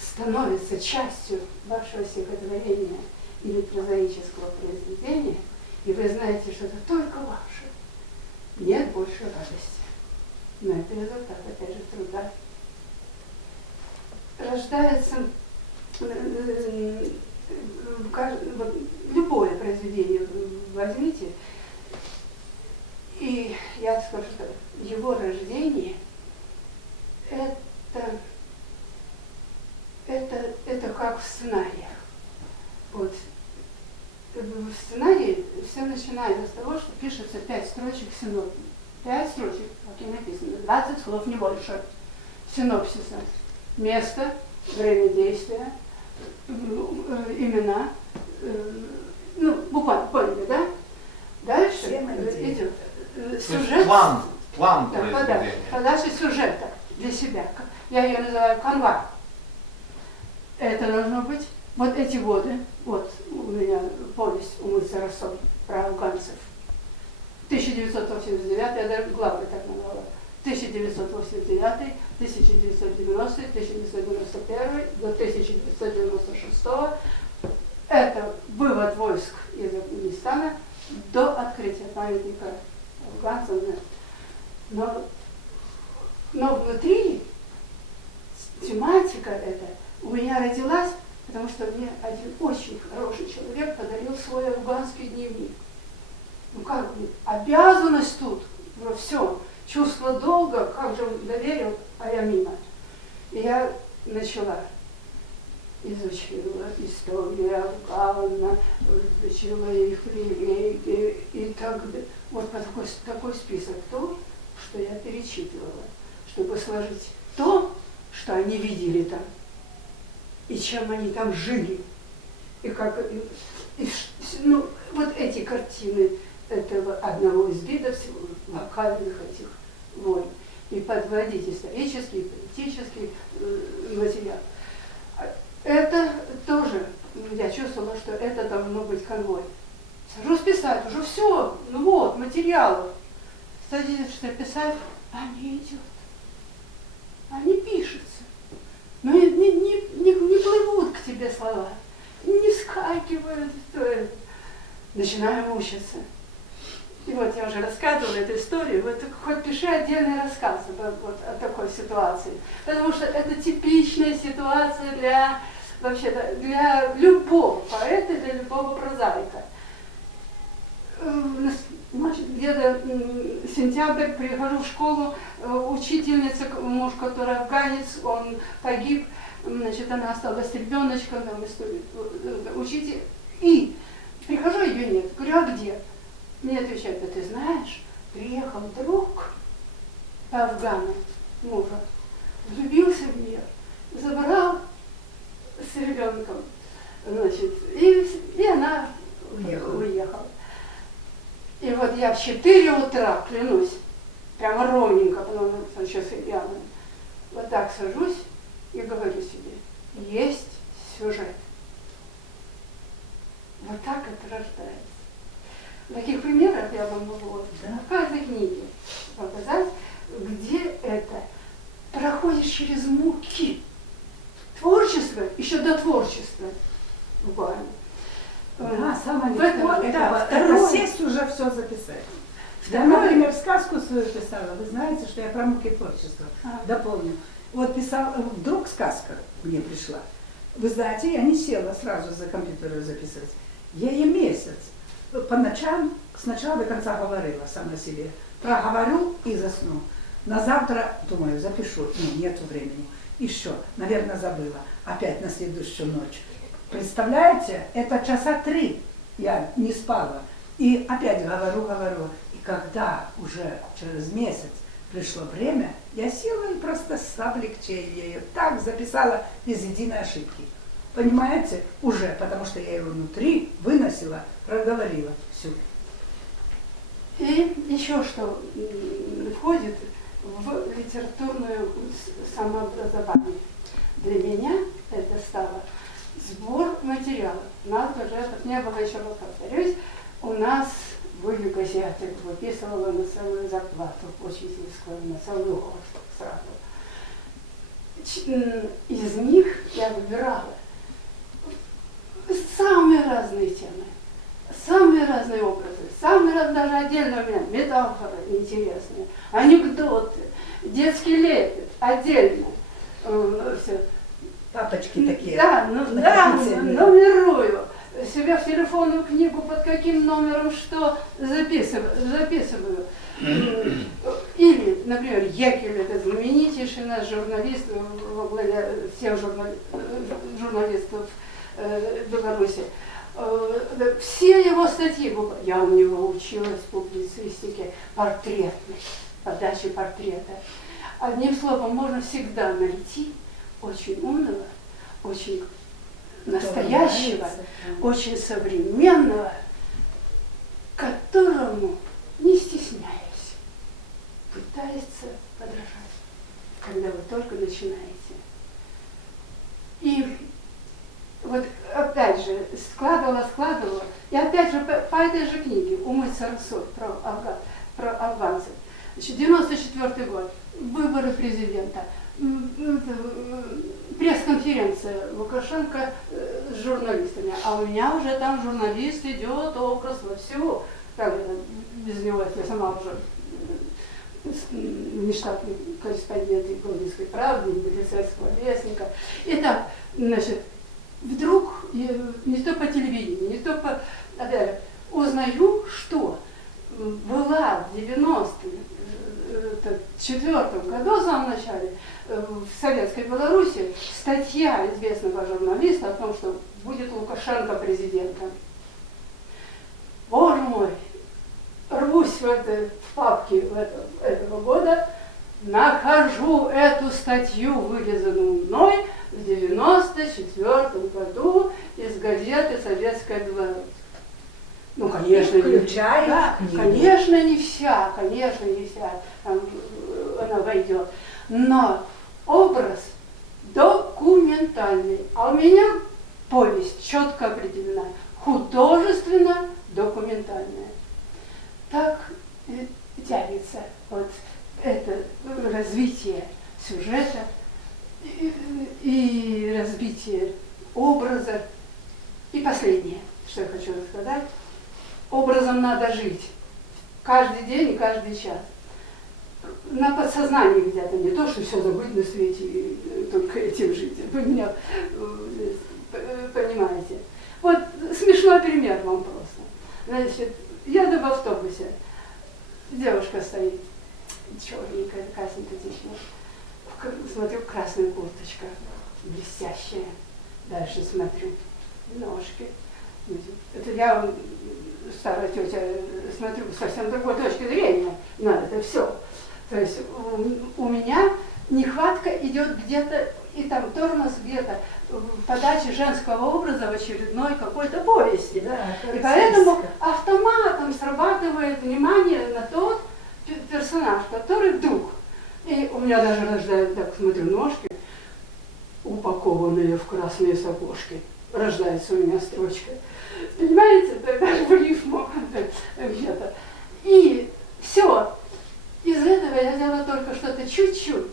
становится частью вашего стихотворения или прозаического произведения, и вы знаете, что это только ваше, нет больше радости. Но это результат, опять же, труда. Рождается вот, любое произведение возьмите, и я скажу, что его рождение это как в сценариях. Вот в сценарии все начинается с того, что пишется 5 строчек синопсиса. 5 строчек, как и написано, 20 слов, не больше. Синопсиса. Место, время действия, имена, ну, буквально, поняли, да? Дальше идет сюжет. План Да, произведения. подача сюжета для себя. Я ее называю канва. Это должно быть вот эти годы. Вот у меня повесть «Умыться росой» про афганцев. 1989, я даже главы так назвала. 1989, 1990, 1991 до 1996. Это вывод войск из Афганистана до открытия памятника афганцам. Но внутри тематика эта у меня родилась, потому что мне один очень хороший человек подарил свой афганский дневник. Ну как бы, обязанность тут, ну все, чувство долга, как же он доверил, а я мимо. И я начала, изучила историю Афгана, изучила их религии, и так, вот такой список то, что я перечитывала, чтобы сложить то, что они видели там, и чем они там жили, и как, ну, вот эти картины этого одного из видов локальных этих войн, и подводить исторический, политический материал. Это тоже, я чувствовала, что это должно быть конвой. Сажусь писать, уже все, ну вот, материалов. Садишься писать, а не идет. Они пишутся. Но не плывут к тебе слова, не вскакивают. Начинаю мучиться. И вот я уже рассказывала эту историю, вот хоть пиши отдельный рассказ вот о такой ситуации. Потому что это типичная ситуация для, вообще-то, для любого поэта, для любого прозаика. Значит, где-то сентябрь, прихожу в школу, учительница, муж, который афганец, он погиб, значит, она осталась ребеночком, там, учитель. И прихожу, ее нет. Говорю, а где? Мне отвечают, да ты знаешь, приехал друг по Афгану, мужа, влюбился в нее, забрал с ребенком, значит, и она уехала. И вот я в 4 утра, клянусь, прямо ровненько, потому что сейчас я вот так сажусь и говорю себе, есть сюжет. Вот так это рождается. Таких примеров я вам могу в каждой книге показать, где это проходишь через муки. Творчество еще до творчества буквально. Да, самое В этом, легко, да, это второе. сесть уже все записать. Я, Второе. например, сказку свою писала, вы знаете, что я про муки творчества дополню. Вот писала, вдруг сказка мне пришла. Вы знаете, я не села сразу за компьютером записывать. Я ей месяц по ночам сначала до конца говорила сама себе. Проговорю и засну. На завтра, думаю, запишу. Ну, нету времени. Еще, наверное, забыла. Опять на следующую ночь. Представляете, это часа 3 я не спала. И опять говорю. И когда уже через месяц пришло время, я села и просто с облегчением так записала без единой ошибки. Понимаете? Уже, потому что я его внутри выносила, проговорила всю. И еще что входит в литературное самообразование. Для меня это стало сбор материалов. У нас газетов не было, еще раз повторюсь, у нас были газеты, выписывала на целую зарплату учительскую, на целый год сразу. Из них я выбирала самые разные темы, самые разные образы, самые разные, даже отдельно у меня метафоры интересные, анекдоты, детский лепет, отдельно. Все. Папочки такие. Да, нумерую себя в телефонную книгу, под каким номером что записываю. Или, например, Екель, это знаменитейший наш журналист, во главе всех журналистов Беларуси. Все его статьи, я у него училась в публицистике, портретной, подаче портрета. Одним словом, можно всегда найти очень умного, очень настоящего, очень современного, которому, не стесняясь, пытается подражать, когда вы только начинаете. И вот опять же складывала, и опять же по этой же книге «Умыть Сарасот» про афганцев. Значит, 94 год, выборы президента, пресс-конференция Лукашенко с журналистами, а у меня уже там журналист идет, образ вовсю, как же без него, если сама уже внештатный корреспондент «Голливудской правды», «Милицейского вестника». И так, значит, вдруг, не то по телевидению, не то по... узнаю, что была в 1994 году, в самом начале, в Советской Беларуси статья известного журналиста о том, что будет Лукашенко президентом. Боже мой, рвусь в папке этого года, нахожу эту статью, вырезанную мной в 1994 году из газеты «Советская Беларусь». Ну, конечно, конечно, не вся, там, она войдет. Но образ документальный. А у меня повесть четко определена. Художественно-документальная. Так тянется вот это развитие сюжета и развитие образа. И последнее, что я хочу рассказать. Образом надо жить. Каждый день и каждый час. На подсознании где-то, не то, что все забыть на свете и только этим жить. Вы меня понимаете. Вот смешной пример вам просто. Значит, еду в автобусе. Девушка стоит, черненькая, такая симпатичная. Смотрю, красная курточка, блестящая. Дальше смотрю, ножки. Это я, старая тетя, смотрю совсем другой точки зрения на это все. То есть у меня нехватка идет где-то, и там тормоз где-то в подаче женского образа в очередной какой-то повести. Да, И поэтому автоматом срабатывает внимание на тот персонаж, который вдруг. И у меня даже рождается, так смотрю, ножки, упакованные в красные сапожки. Рождается у меня строчка. Понимаете, даже в рифму где-то. И все. Из этого я делала только что-то чуть-чуть.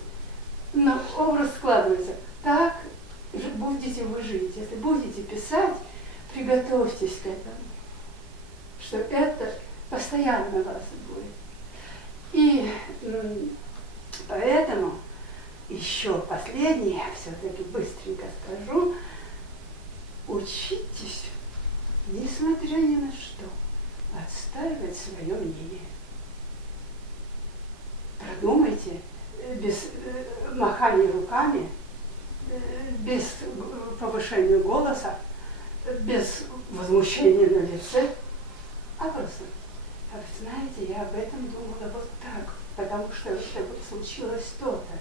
Но образ складывается. Так будете вы жить. Если будете писать, приготовьтесь к этому. Что это постоянно вас будет. И поэтому еще последнее, все-таки быстренько скажу, учитесь, несмотря ни на что, отстаивать свое мнение. Продумайте, без махания руками, без повышения голоса, без возмущения на лице, а просто, а вы знаете, я об этом думала вот так, потому что это случилось то-то.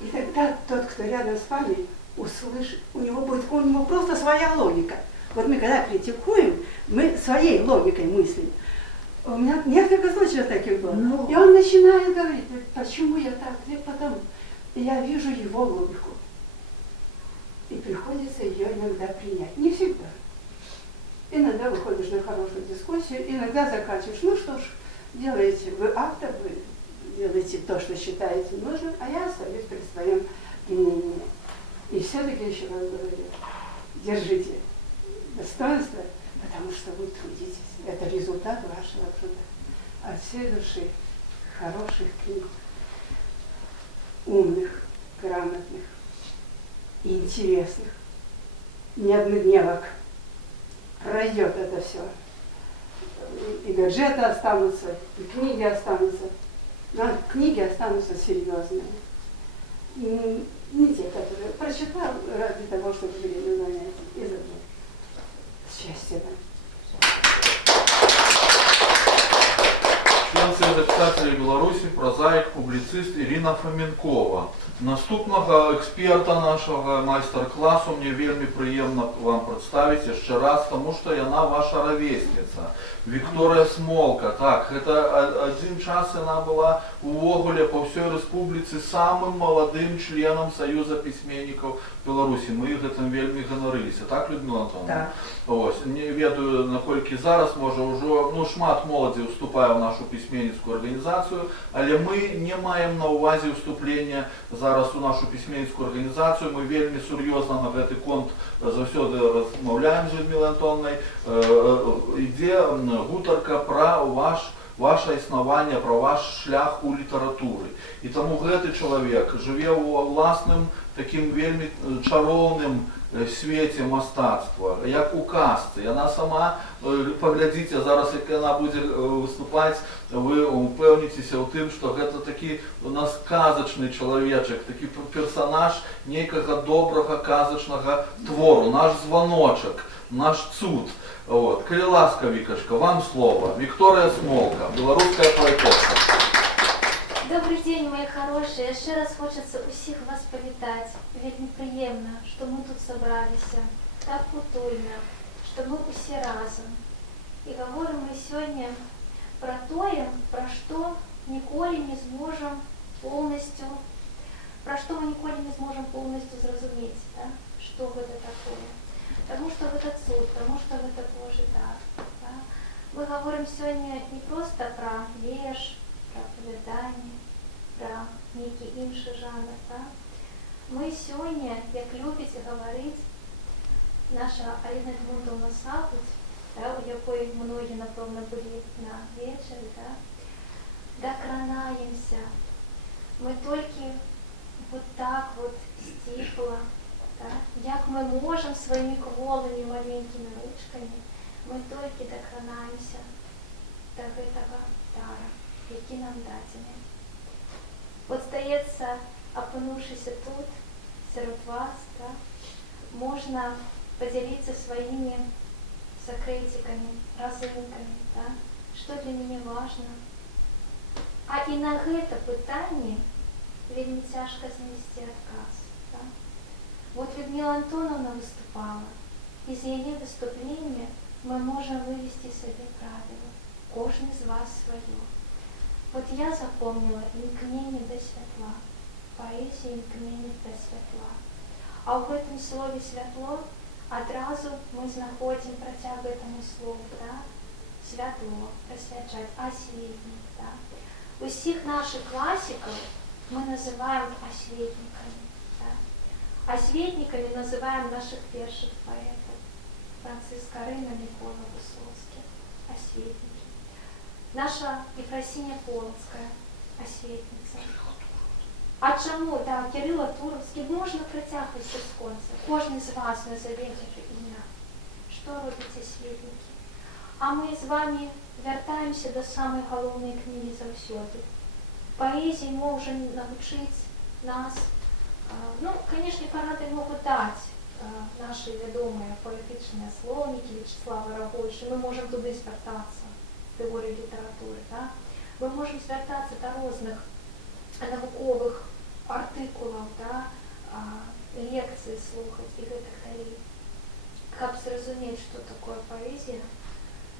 И тогда тот, кто рядом с вами, услышит, у него просто своя логика. Вот мы когда критикуем, мы своей логикой мыслим. У меня несколько случаев таких было. И он начинает говорить, почему я так, потому. И я вижу его логику. И приходится ее иногда принять. Не всегда. Иногда выходишь на хорошую дискуссию, иногда заканчиваешь. Ну что ж, делаете вы автор, вы делаете то, что считаете нужным, а я остаюсь при своем мнении. И все-таки еще раз говорю, держите достоинство, потому что вы трудитесь. Это результат вашего труда. От всей души хороших книг, умных, грамотных и интересных, не однодневок. Пройдет это все. И гаджеты останутся, и книги останутся. Но книги останутся серьезные. Не те, которые прочитал ради того, чтобы время занять и забыл. Счастья вам. Член Союза писателей Беларуси, прозаик, публіцист Ірина Фоменкова. Наступного експерта нашого майстер-класу мне вельмі прыемна вам представить еще раз, тому что яна ваша ровесница. Виктория Смолка. Так, это один час она была увогуле по всей республице самым молодым членом Союза письменников Беларуси. Мы гэтым вельмі ганарыліся. Так, Людмила Антоновна? Так. Ось, не ведаю, наколькі зараз, можа, ўжо, шмат моладзі ўступае ў нашу пісьменніцкую арганізацыю, але мы не маем на ўвазе ўступлення зараз у нашу пісьменніцкую арганізацыю. Мы вельмі сур'ёзна на гэты конт заўсёды размаўляем з Людмилай Антоновнай. Ідзе гутарка пра ваше існаванне, пра ваш шлях у літаратуры. І таму гэты чалавек жыве ў ўласным такім вельмі чароўным свеце мастацтва, як у казцы. Яна сама, паглядзіце, зараз як яна будзе выступаць, вы упэўніцеся ў тым, што гэта такі у нас казачны чалавечак, такі персанаж нейкага добрага казачнага твору, наш званочак, наш цуд. Вот. Калі ласка, Викашка, вам слово. Виктория Смолка, белорусская поэтесса. Добрый день, мои хорошие. Еще раз хочется усіх вас повітати. Вельмі приємно, що ми тут собралися. Так культурно, що ми усі разом. І говоримо ми сьогодні про те, про що ніколи не зможемо повністю, зрозуміти, да? Що це таке. Тому що це цуд, тому що це Божий дар. Да? Ми говоримо сьогодні не просто про вірш, про оповідання, про некий інший жанр. Да? Ми сьогодні, як любить говорити наша Аліна Едмундовна Сапуть, да, у якої многі, напевно, були на вечері, да? Докранаємося. Ми тільки вот так вот стипло, да? Як ми можемо своїми кволими маленькими ручками, ми тільки докранаємося до этого дара. які нам дадені. От здається, опинувшись тут, серед вас, да, можна поділитися своїми секретиками, розинками, да, що для мене важливо. А і на це питання вельми тяжко знести отказ. Да? Вот Людмила Антоновна выступала, и из ее выступления мы можем вывести себе правило. Кожен из вас свое. Вот я запомнила «Імкнення до святла», поэзию «Імкнення до святла». А в этом слове «святло» одразу мы знаходим протяг этому слову, да? Святло, просвячать, освітник, да? Усіх наших классиков мы называем осветниками. Да? Осветниками называем наших первых поэтов. Франциска Рина, Микола Высоцкий. Осветники. Наша Ефросиня Полоцкая. Осветница. А чому? Да, Кирило Туровський. Можна притягувати з конца. Кожен з вас назовете ім'я. Що робить осветники? А ми з вами вертаємося до самої головної книги завсёды. Поэзии можем научить нас, ну, конечно, поради могут дать наши ведомые поэтичные словники Вячеслава Рагольша. Мы можем туди звертатися, теорії літератури, да? Ми можемо звертатися до різних наукових артикулів, да? Лекцій слухати і так далі. Щоб зрозуміти, що таке поезія,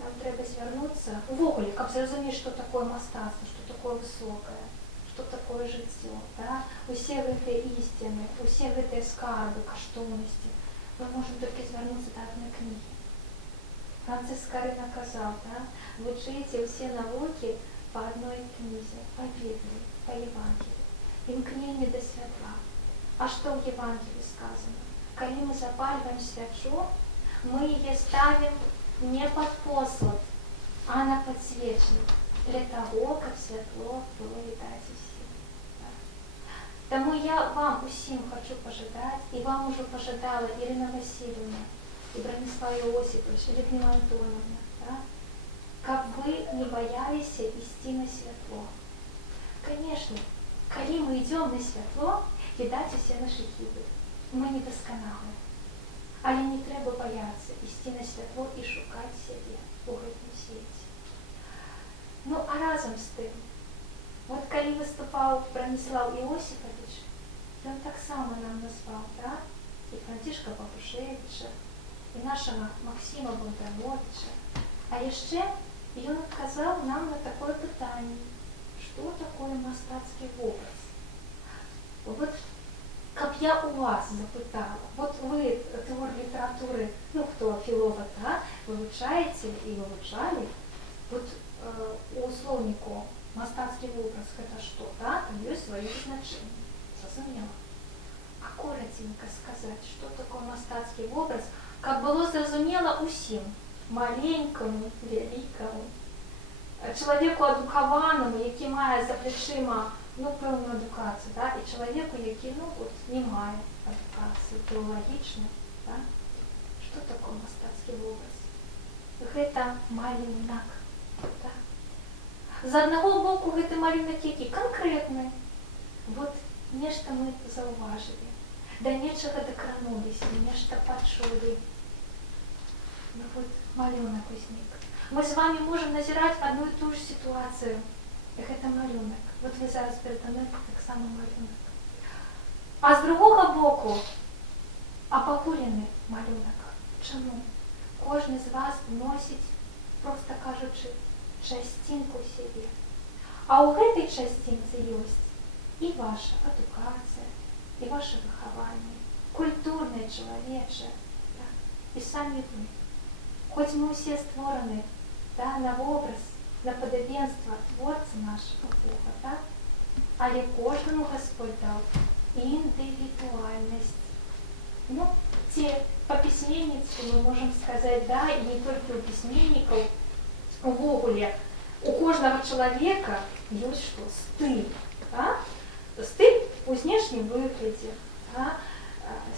нам треба звернутися, ввогуле, щоб зрозуміти, що таке мистецтво, що таке високе, що таке життя, да? Усі ці істини, усі ці скарби, коштовності, ми можемо тільки звернутися до одної книги. Франциска Рина казав, да? Вчите всі науки по одной книзе, по Библии, по Евангелию. Імкнення до святла. А що в Євангелії сказано? Коли ми запалюємо свячу, мы ее ставим не под посуд, а на подсвечник, для того, как светло было видать усім. Тому я вам усім хочу пожелать, и вам уже пожелала Ирина Васильевна, и Бронислав Иосифович, и Людмила Антоновна, да? Как вы не боялись идти на светло. Конечно, коли мы идем на светло, видать все наши хиби. Мы недосконалы. Але не треба боятися йти на світло і шукати себе у гэтым світі. Ну, а разом з тим, от коли виступав Бронислав Іосифович, він так само нам назвав, да? І Франтишка Бабушевича, і нашого Максима Бондарновича. А ще він відказав нам на таке питання, що таке мистецький образ. От как я у вас запитала, вот вы теорию литературы, ну кто филолог, да, вивчаєте і вивчали, вот у словнику мистецький образ это что, да, там есть свои значения, зрозуміло. А коротенько сказать, что такое мистецький образ, как було зрозуміло усім, маленькому, великому, чоловіку едукованому, який має за плечима певну едукацію, да? І чоловіку, який не має едукації теологічної. Да? Що таке мистецький образ? Це малюнок. Да? З одного боку, це малюнок, який конкретний. От нечто ми зауважили, до нечого докранулися, нечто почули. Ну вот малюнок возник. Мы с вами можем назирать одну и ту же ситуацию. Это малюнок. Вот ви зараз передо мною так само малюнок. А з другого боку опагулений малюнок. Чому? Кожен з вас вносить, просто кажучи, частинку себе. А у этой частинці есть і ваша едукація, і ваше виховання, культурне, чоловіче, да? І самі ви. Хоч ми всі створені, да, на образ, на подобенство Творця нашого Бога, так? Але кожному Господь дав індивідуальність. Ну, по письменництву мы можем сказать, да, и не только у письменников, ввогуле, у кожного человека есть что? Стиль, да? Стиль у внешнем выгляде, да?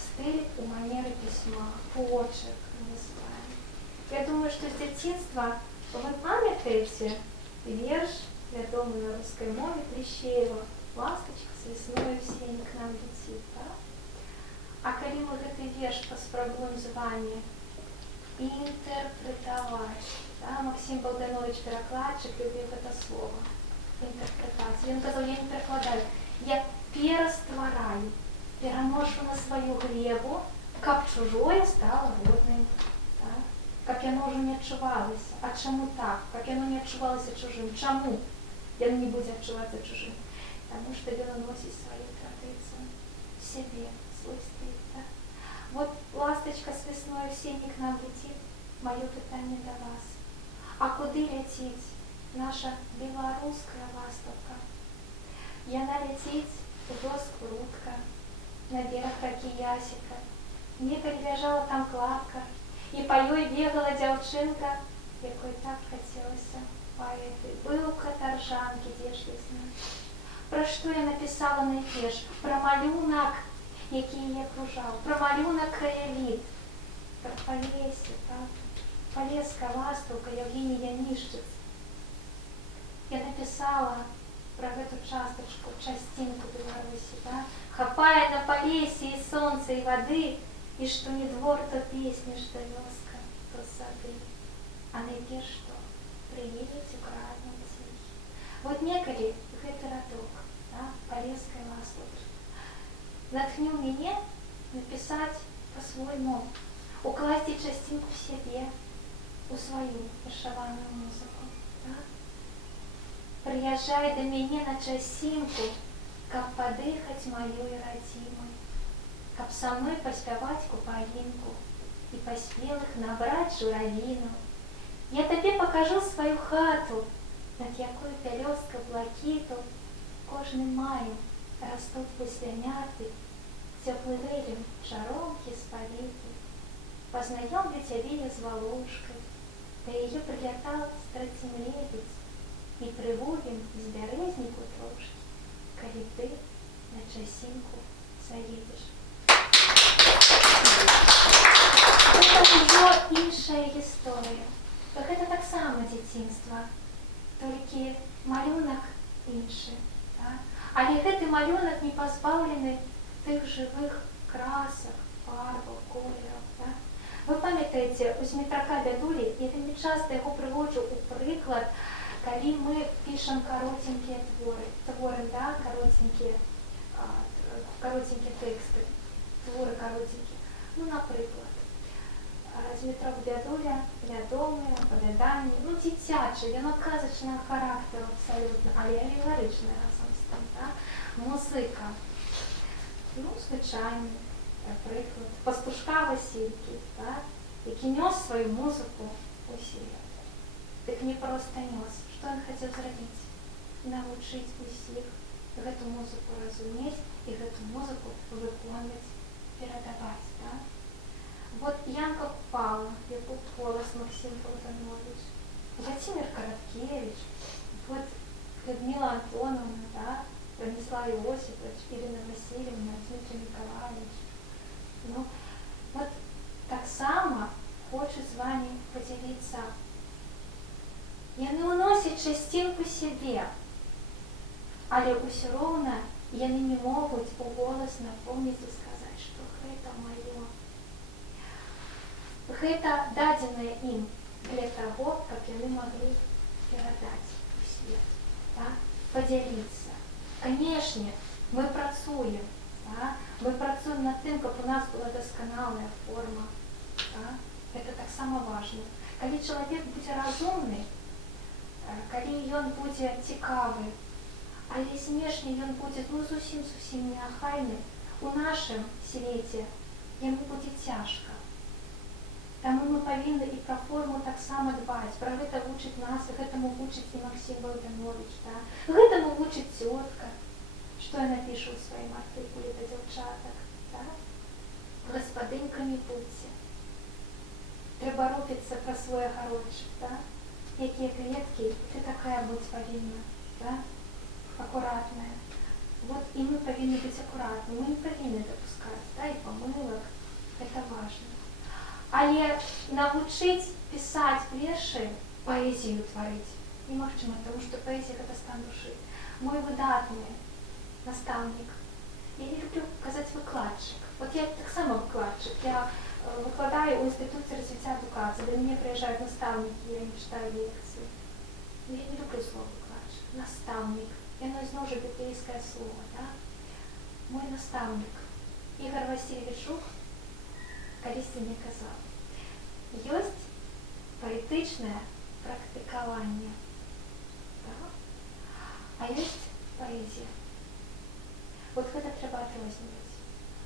Стиль у манеры письма, почерк, называем. Я думаю, что с детства вы памятаете верш вядомы на рускай мове Плещеева «Ластачка з вясною в сені к нам леціць». Да? А калі мы гэты верш паспрабуем з вами інтэрпрэтаваць, да? Максім Богданович, перакладчык, любіў гэта слова. Інтэрпрэтацыя. Ён казаў, я не перакладаю, я пераствараю, пераношу на сваю глебу, каб чужое стало родным. Да? Каб яно ўжо не адчувалася. А чаму так? Каб яно не адчувалася чужым. Чаму яно не будзе адчувацца чужым? Таму што ён уносіць сваю традыцыю в сябе, свой стыль. Да? Вот ластачка з вясною в сені к нам леціць, маё пытанне да вас. А куды ляціць наша беларуская ластаўка? Яна ляціць у вёску Рудка, на бераг ракі Ясіка. Некалі ляжала там кладка, і па ёй бегала дзяўчынка, якой так хацелася паэты. Быў катаржанкі, дзе ж весна. Пра што я напісала найперш? Пра малюнак, які яе акружаў, пра малюнак краявід, пра Палесе, правда? Палеская ластаўка Евгений Янішчыц. Я напісала пра гэту частачку, часцінку Беларусі, да? Хапае на Палесе і сонца, і вады, і што не двор, то песня, што вёска, то сады. А найперш што? Прыедзець у крадну ціхі. Вот некалі гэты радок, да? Палескай ластаўкі натхніў мяне напісаць па-свойму, укласці часцінку в сябе, у сваю вершаваную музыку. Да? Прыязджай да мяне на часінку, каб падыхаць маёй радзімай, каб са мной паспяваць купаінку і па спелых набраць журавіну. Я табе пакажу сваю хату, над якой пялёстка блакіту кожным маем растуць пуслянярты, цёплы вэлем жаромкі спавіты. Пазнаёмлю цябе я з валушкай, да яе прылятаў страцім лебедзь, і прыводзім з бярэзніку трошкі, калі ты на часінку заедзеш. Гэта ўжо іншая гісторыя. Гэта таксама дзяцінства, толькі малюнак іншы. Да? Але гэты малюнак не пазбаўлены тых жывых красак, фарбаў, колераў. Да? Вы памятаеце, у Змітрака Бядулі, я вельмі часта яго прыводжу ў прыклад, калі мы пішам каротенькія творы, да? каротенькія тэксты, творы каротенькія. Ну, напрыклад, Змітрак Бядуля, вядомыя, апавяданні, ну, дзіцячы, яно казачнага характару абсалютна, але алегарычнае разам з тым, да? Музыка, ну, звычайны, напрыклад, пастушка Васількі, да? Які нёс сваю музыку у свет. Дык не проста нёс. Што ён хацеў зрабіць? Навучыць усіх гэту музыку разумець і гэту музыку выконваць, перадаваць. Да? Вот Янка Купала, яку голас Максим Богданович, Владимир Короткевич, вот Людмила Антоновна, да? Бронислав Иосифович, Ирина Васильевна, Дмитрий Николаевич. Ну, вот так само хочу з вами поділитися. Яны ўносяць часцінку сябе, але ўсё роўна яны не могуць у голас напомніць і сказаць, што гэта маё. Гэта дадзенае ім для таго, каб яны маглі перадаць у свет, да? Падзяліцца. Канешне, мы працуем. Да? Мы працуем над тым, каб у нас была дасканалая форма. Да? Это таксама важна. Калі чалавек будзе разумны, калі ён будзе цікавы, але знешне ён будзе зусім неахайны, у нашым свеце яму будзе цяжка. Таму мы павінны і пра форму таксама дбаць. Пра гэта вучыць нас, гэтаму вучыць і Максім Богданович. Да? Гэтаму вучыць цётка. Што я напішу ў сваім артыкуле да дзяўчатак, так? Гаспадынькамі будзьце. Трэба рупіцца пра свой агародчык, так? Якія кветкі, ты такая будь павінна, так? Акуратная. Вот і мы павінны быць акуратны, мы не павінны дапускаць, да? І памылак, гэта важна. Але навучыць пісаць вершы, паэзію тварыць, немагчыма, тому што паэзія гэта стан душы. Мой выдатны настаўнік, я не люблю казаць выкладчык. Вот я таксама выкладчык, я выкладаю ў інстытуце развіцця адукацыі, да мяне прыязджаюць настаўнікі, я не чытаю лекцыі. Я не люблю слово выкладчык. Настаўнік. Яно зноў жа біблейскае слово, да? Мой настаўнік. Ігор Васильевич Жук калісьці мне казаў. Ёсць паэтычнае практыкаванне, да? А ёсць паэзія. Вот гэта трэба адрозніваць.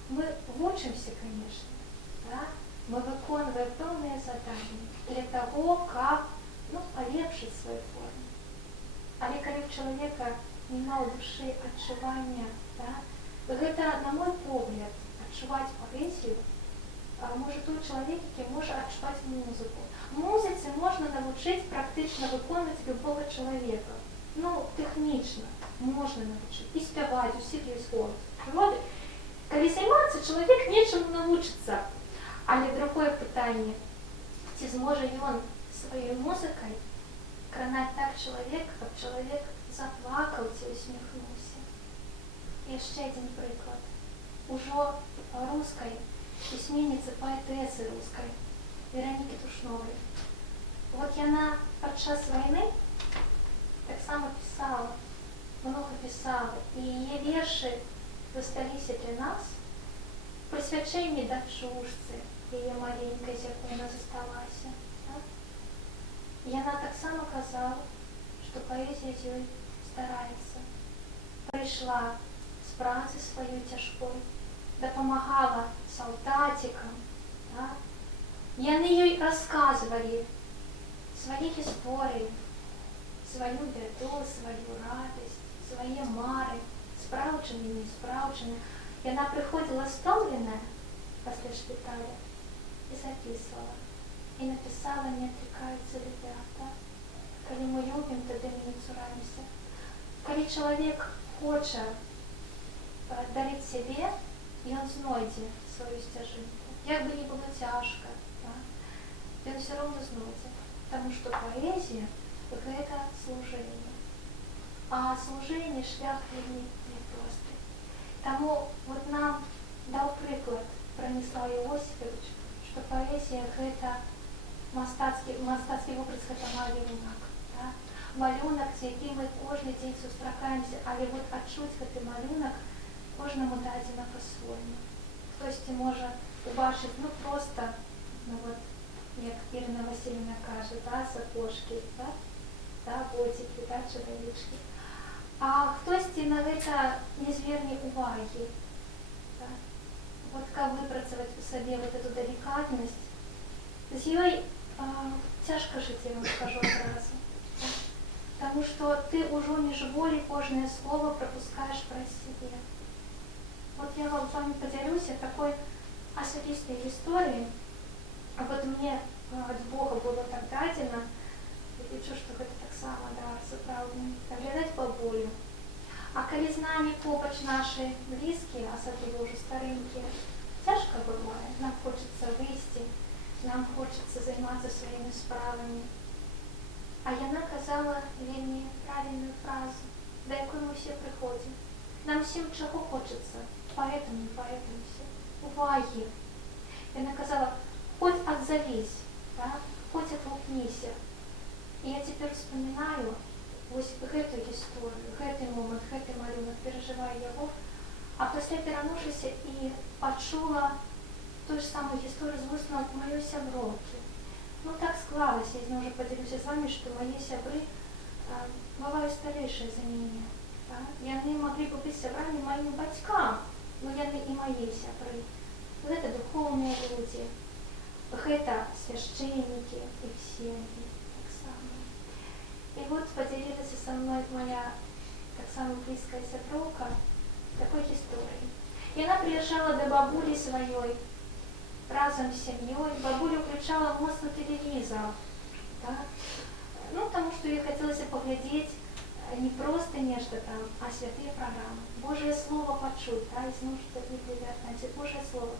Мы вучымся, конечно, да? Мы выконваем пэўныя заданні для таго, каб палепшыць сваю форму. Але калі ў чалавека няма ў душы адчування, да? Гэта, на мой погляд, адчуваць паэзію можа той чалавек, які можа адчуваць музыку. Музыцы можна навучыць практычна выконваць любога чалавека. Тэхнічна можна навучыць. І спяваць, усіх ёсць голас прыроды. Калі займацца, чалавек нечаму навучыцца. Але другое пытанне, ці зможа ён сваёй музыкай кранаць так чалавек, каб чалавек заплакаў ці усміхнуўся. Яшчэ адзін прыклад. Ужо рускай пісьменніцы, паэтэсы рускай, Веранікі Тушновай. Вот яна падчас вайны таксама пісала, много пісала, і яе вершы засталіся для нас прысвячэнні дачушцы, яе маленькай, з якой яна засталася. Яна таксама казала, што паэзія з ёй стараецца. Прыйшла з працы сваёй цяжкой, дапамагала салдацікам. Яны ёй расказвалі свае гісторыі, сваю бяду, сваю радасць, свае мары, спраўджаныя, неспраўджаныя. Яна прыходзіла стомленая пасля шпіталя і запісвала. І напісала «Не отрекаются ребята». Калі мы любім, тады мы не цураемся. Калі чалавек хоча дарыць сябе, ён знойдзе сваю сцяжынку. Як бы не было цяжка, ён все роўно знойдзе. Таму што паэзія – гэта служэнне. А служэнне шлях вельмі няпросты. Таму вот нам даў прыклад Браніслаў Іосіфович, што паэзія – гэта мастацкі вобраз, гэта малюнак. Малюнак, з якім мы кожны дзень сустракаемся, але вот адчуць гэты малюнак кожнаму дадзена па-свойму. Хтосьці можа убачыць, проста, як Ірына Васильівна кажа, сапожкі, ботики, чаравічкі. А хтосьці на гэта не зверне увагі. Вот каб выпрацаваць у сабе вот эту далікатнасць, з ёй цяжка жыць, я вам скажу адразу. Таму што ты ўжо міжволі кожнае слово прапускаеш праз сябе. Вот я вам з вами падзялюся такой асабістай гісторыяй. Вот мне ад Бога было так дадзена, лічу, што гэта таксама дар сапраўдны, даглядаць бабулю. А калі з намі побач нашы блізкія, асабліва ўжо старэнькія, цяжка бывае, нам хочацца выйсці, нам хочацца займацца сваімі справамі. А яна казала вельмі правільную фразу, да якой мы ўсе прыходзім. Нам всім чаго хочацца, поэтому не поэтамся, увагі. Яна казала, хоть отзовись, хоть отлупнися. І я цяпер вспоминаю вось гэту гісторыю, гэты момант, гэты малюнак, перажываю яго, а пасля пераношуся і пачула тую ж самую гісторыю з вуснаў маёй сяброўкі. Так склалася, я зноў жа падзялюся з вами, што мае сябры бываюць старэйшыя за мяне. Яны маглі бы быць сябрамі маім бацькам, но яны і мае сябры. Гэта духоўныя людзі, гэта свяшчэннікі і сем'і таксама. І вот падзялілася са мной моя таксама блізкая сяброўка такой гісторыяй. Яна прыязджала да бабулі сваёй, разом с семьей. Бабуля включала моцно телевизор, тому что ей хотелось поглядеть не просто нечто там, а святые программы. Божье слово почуть, и снова что-то вертать, Божье слово.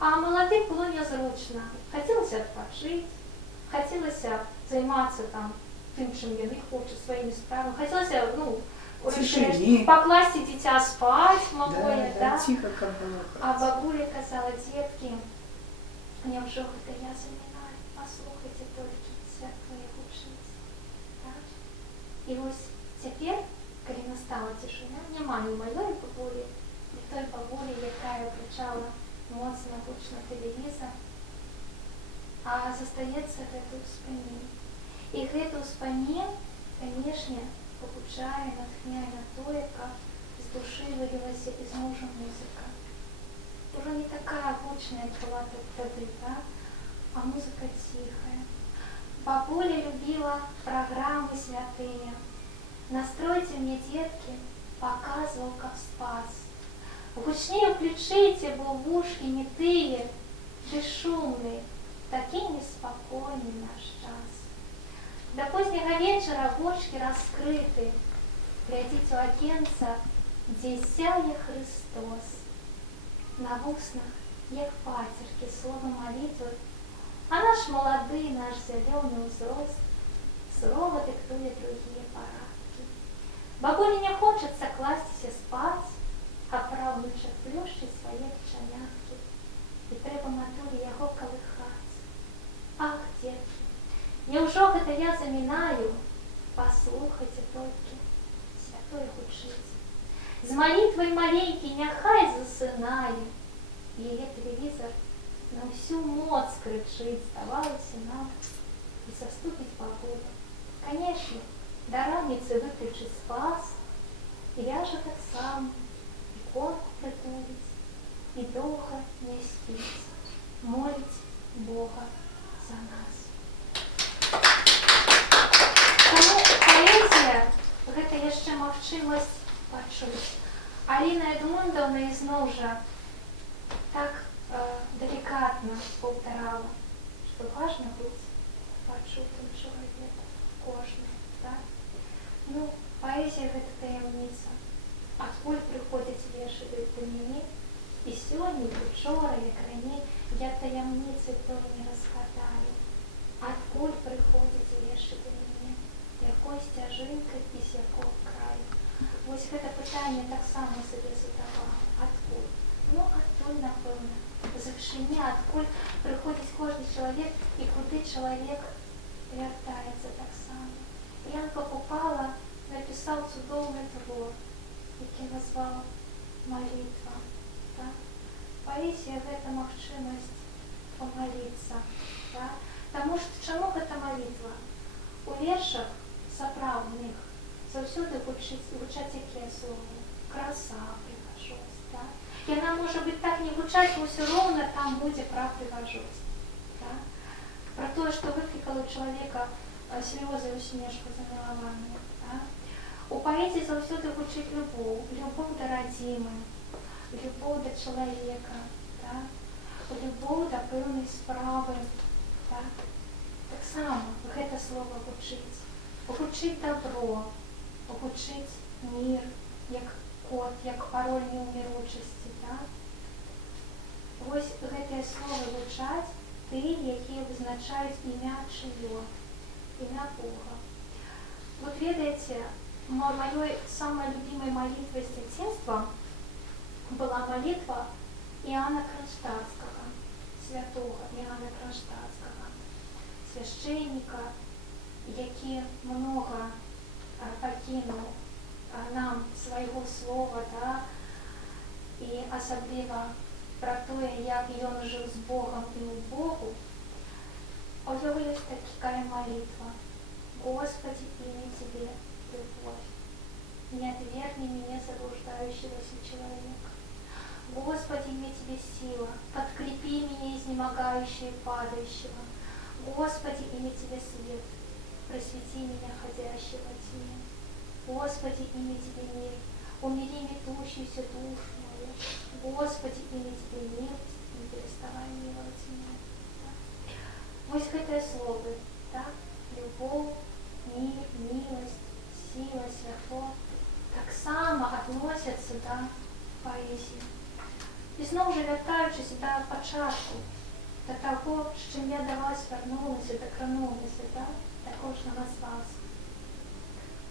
А молодым было незручно. Хотелось отпочить, хотелось заниматься там тим, чим яны хочуць, сваімі справамі. Хацелася, ну, Тишині. покласти дитя спать малое, да? тихо, как было. А бабуля казала, детки, няўжо гэта я замінаю, паслухайце толькі святое вучыць. Так? І вось цяпер, калі настала цішыня, няма ні маёй бабулі, ні той бабулі, якая крычала моцна гучна тэлевізар, а застаецца гэты ўспамін. І гэты ўспамін, канешне, пабуджае, натхняе на тое, как з душы вылілася из мужа музыка. Уже не такая гучная, как была тады, да? А музыка тихая. Бабуля любила программы святые. Настройте мне, детки, показывал, как спас. Гучнее включите, бо в ушки не тые, бесшумные, такими спокойный наш час. До позднего вечера вочки раскрыты. Глядите у окенца, где сяе Христос. На вуснах, як патерки, слово молитвы, а наш молодый, наш зеленый взрост сурово диктует другие парадки. Бабуле не хочется класться спать, а правнучок плющить свои пчанятки. И треба матулі яго колыхать. Ах, детки, неужо гэта я заминаю? Послухайте только, святой гучить. З молитвой маленький няхай засынае. Яе телевизор на всю моц кричит, здавалося нам, и соступить погода. Конечно, до раницы выключить спас, и ляжа так сам, иконку притулить, и долго не спить, молить Бога за нас. Тому поэзія – гэта яшчэ магчымасць пачуць. Аліна Эдмундовна ізноў жа так деликатно повторяла, что важно быть почутым человеком, кожным, да? Ну, поэзия – это таямница. Откуль приходят верши до меня, и сегодня, и вчора, и ранее я таямницы то не разгадаю. Откуль приходят верши до меня, якой стяжинкой и з якого краю. Вось гэта пытанне так само себе задавала. Откуль? Ну, адтуль, напэўна, з вышыні, адкуль прыходзіць кожны чалавек і куды чалавек вяртаецца таксама. Ян Папупала напісаў цудоўны твор, які назваў «Малітва». Так? Паэзія – гэта магчымасць памаліцца. Так? Таму што чаму гэта малітва? У вершах сапраўдных заўсёды гучаць якія словы? Краса, прыгажосць. Так? Яна можа быць так не гучаць, но ўсё роўна там будзе пра прыгажосць. Так? Пра тое, што выклікала ў чалавека слёзы, усмешку, замілаванне. Так? У паэзіі заўсёды гучыць любоў, любоў да радзімы, любоў да чалавека, так? Любоў да пэўнай справы. Так? Таксама гэта слова гучыць. Гучыць добро, гучыць мір, як код, як пароль неўміручасці. Так? Вось гэтыя словы гучаць тыя, якія вызначаюць імя чыё, імя Бога. Вот ведаеце, моей самой любимой молитвой с детства была молитва Иоанна Кронштадтского, святого Иоанна Кронштадтского, священника, які много покинул нам своего слова, да, и особливо про то, як ён жил с Богом и у Богу. У него есть такая молитва: Господи, имя Тебе любовь, не отвергни меня, заблуждающегося человека. Господи, имя Тебе сила, подкрепи меня, изнемогающего и падающего. Господи, имя Тебе свет, просвети меня, ходящего во тьме. Господи, имя Тебе мир, умири метущуюся душу мою. Господи, имя Тебе милость, не переставай миловать меня. Вось гэтыя словы, так? Любоў, мир, милость, сила, святло таксама адносяцца да паэзіі. І зноў жа вяртаючыся да пачатку, да таго, з чым я да вас вярнулася, дакранулася, да? Да кожнага з вас.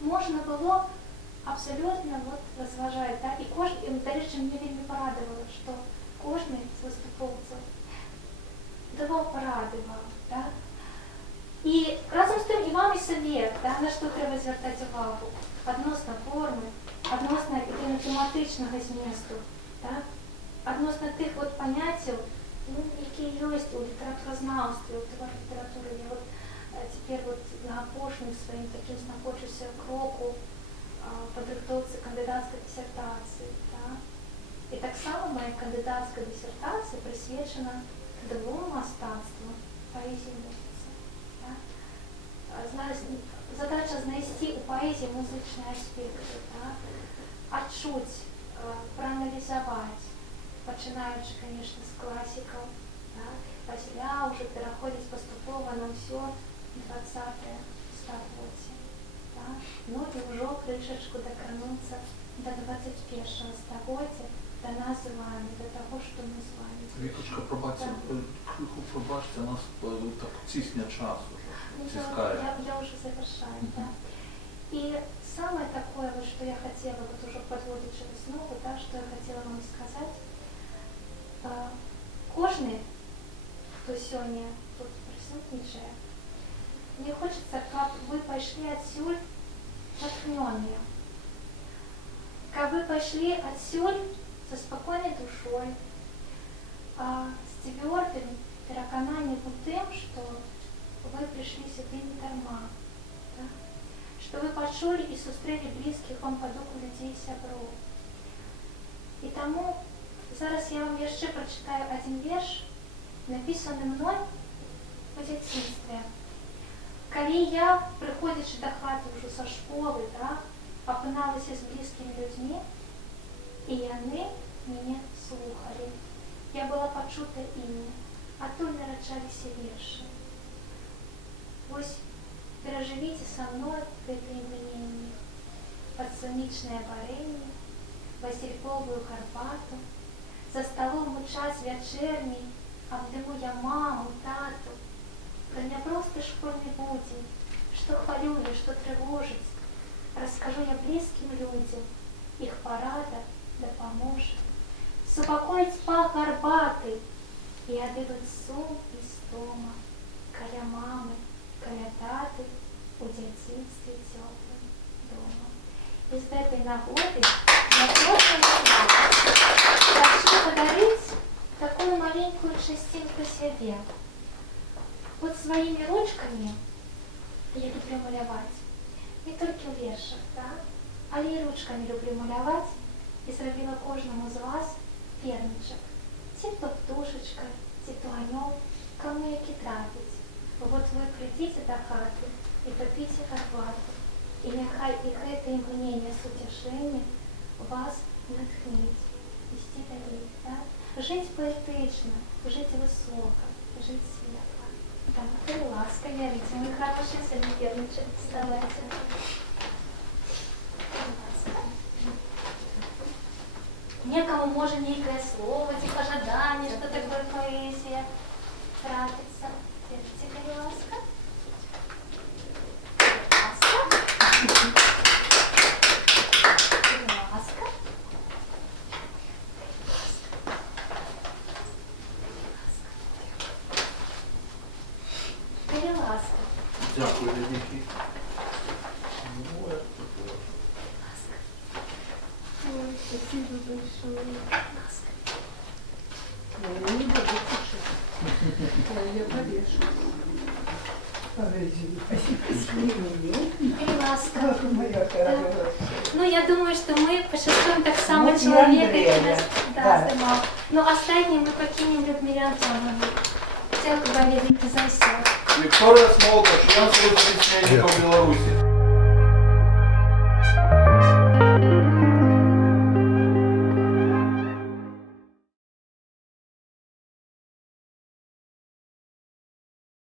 можна було абсолютно вот розважати. Да? І до речі, мене вельми порадувало, що кожен з виступовців давав поради вам. Да? І разом з тим і вам і совет, да? На що треба звертати увагу. Відносно форми, відносно тематичного змісту, да? Відносно тих от поняттів, ну, які є у літературознавстві, у літературі. Я от тепер от на опошніх своїм таким знаходжуся кроку по підготовці кандидатської дисертації. Да? І так само моя кандидатська дисертація присвячена двом мистецтвам поезії і музиці. Да? Задача знайти у поезії музичні аспекти, да? Отчуть, проаналізувати, починаючи, звісно, з класиків, да? Після вже переходить поступово на все 20-е століття. Да? Ну і вже кришечку докрануться до 21-го століття, до нас з вами, до того, що ми з вами. Вікочка, пробачте, нас так тисня час уже. Ну, Тискає. я уже завершаю, да. И самое такое, вот, что я хотела, вот уже подводить через ногу, да, что я хотела вам сказать. Кожный, кто сегодня тут присутствует, мне хочется, как вы пошли отсюль натхненные. Как вы пошли отсюль со спокойной душой, с твердым переконанием тем, что вы пришли сюда не дарма, да? Что вы почули и зустріли близьких вам по духу людей сябров. І тому зараз я вам ще прочитаю один вірш, написаний мною в дитинстві. Коли я, приходячи до хати вже со школи, да, опиналася з близькими людьми, і вони мене слухали. Я була почута ими, а то не рачалися вірші. Ось переживите со мной это именинник, подсолнечное варенье, васильковую Карпату, за столом мы час вечерний, обниму я маму, тату. Про меня просто школьный будень, что хвалюю, что тревожить, расскажу я близким людям, их парада да поможет. Супокоить пах горбатый и одыдут сум и стома, каля мамы, каля таты, у дзяцінстве цёплым дома. И с этой нагоды я просто хочу подарить такую маленькую частинку себе. Вот своими ручками я люблю малявать. Не только в вершах, да? Але и ручками люблю малявать. И зробила кожному з вас перничок. Ці то птушечка, ці то анёл, кому які трапить. Вот вы придите до хаты и попейте Карпату, и нехай и это імгнення сутішення вас натхнить, вести далей, да? Жить поэтично, жить высоко, жить светло. Так, будь ласка, ярите, мой хороший соперничек, вставайте. Некому може некое слово, типа ожидание, что такое поэзия, трапится. Держите, будь ласка. Будь ласка. Будь ласка. Дякую, Вікі. Ой, спасибо большое. Ну, не буду кушать. Я повешу. Поэзию. Спасибо. Будь ласка. Как моя хорошая. Ну, я думаю, что мы пошифруем так само Вот и человека, Андрея, который нас да. снимал. Но останнє мы покинем Людмиле Антоновне. Дякую вам, велике, за все. Вікторія Смолка, член Союзу письменників Білорусі.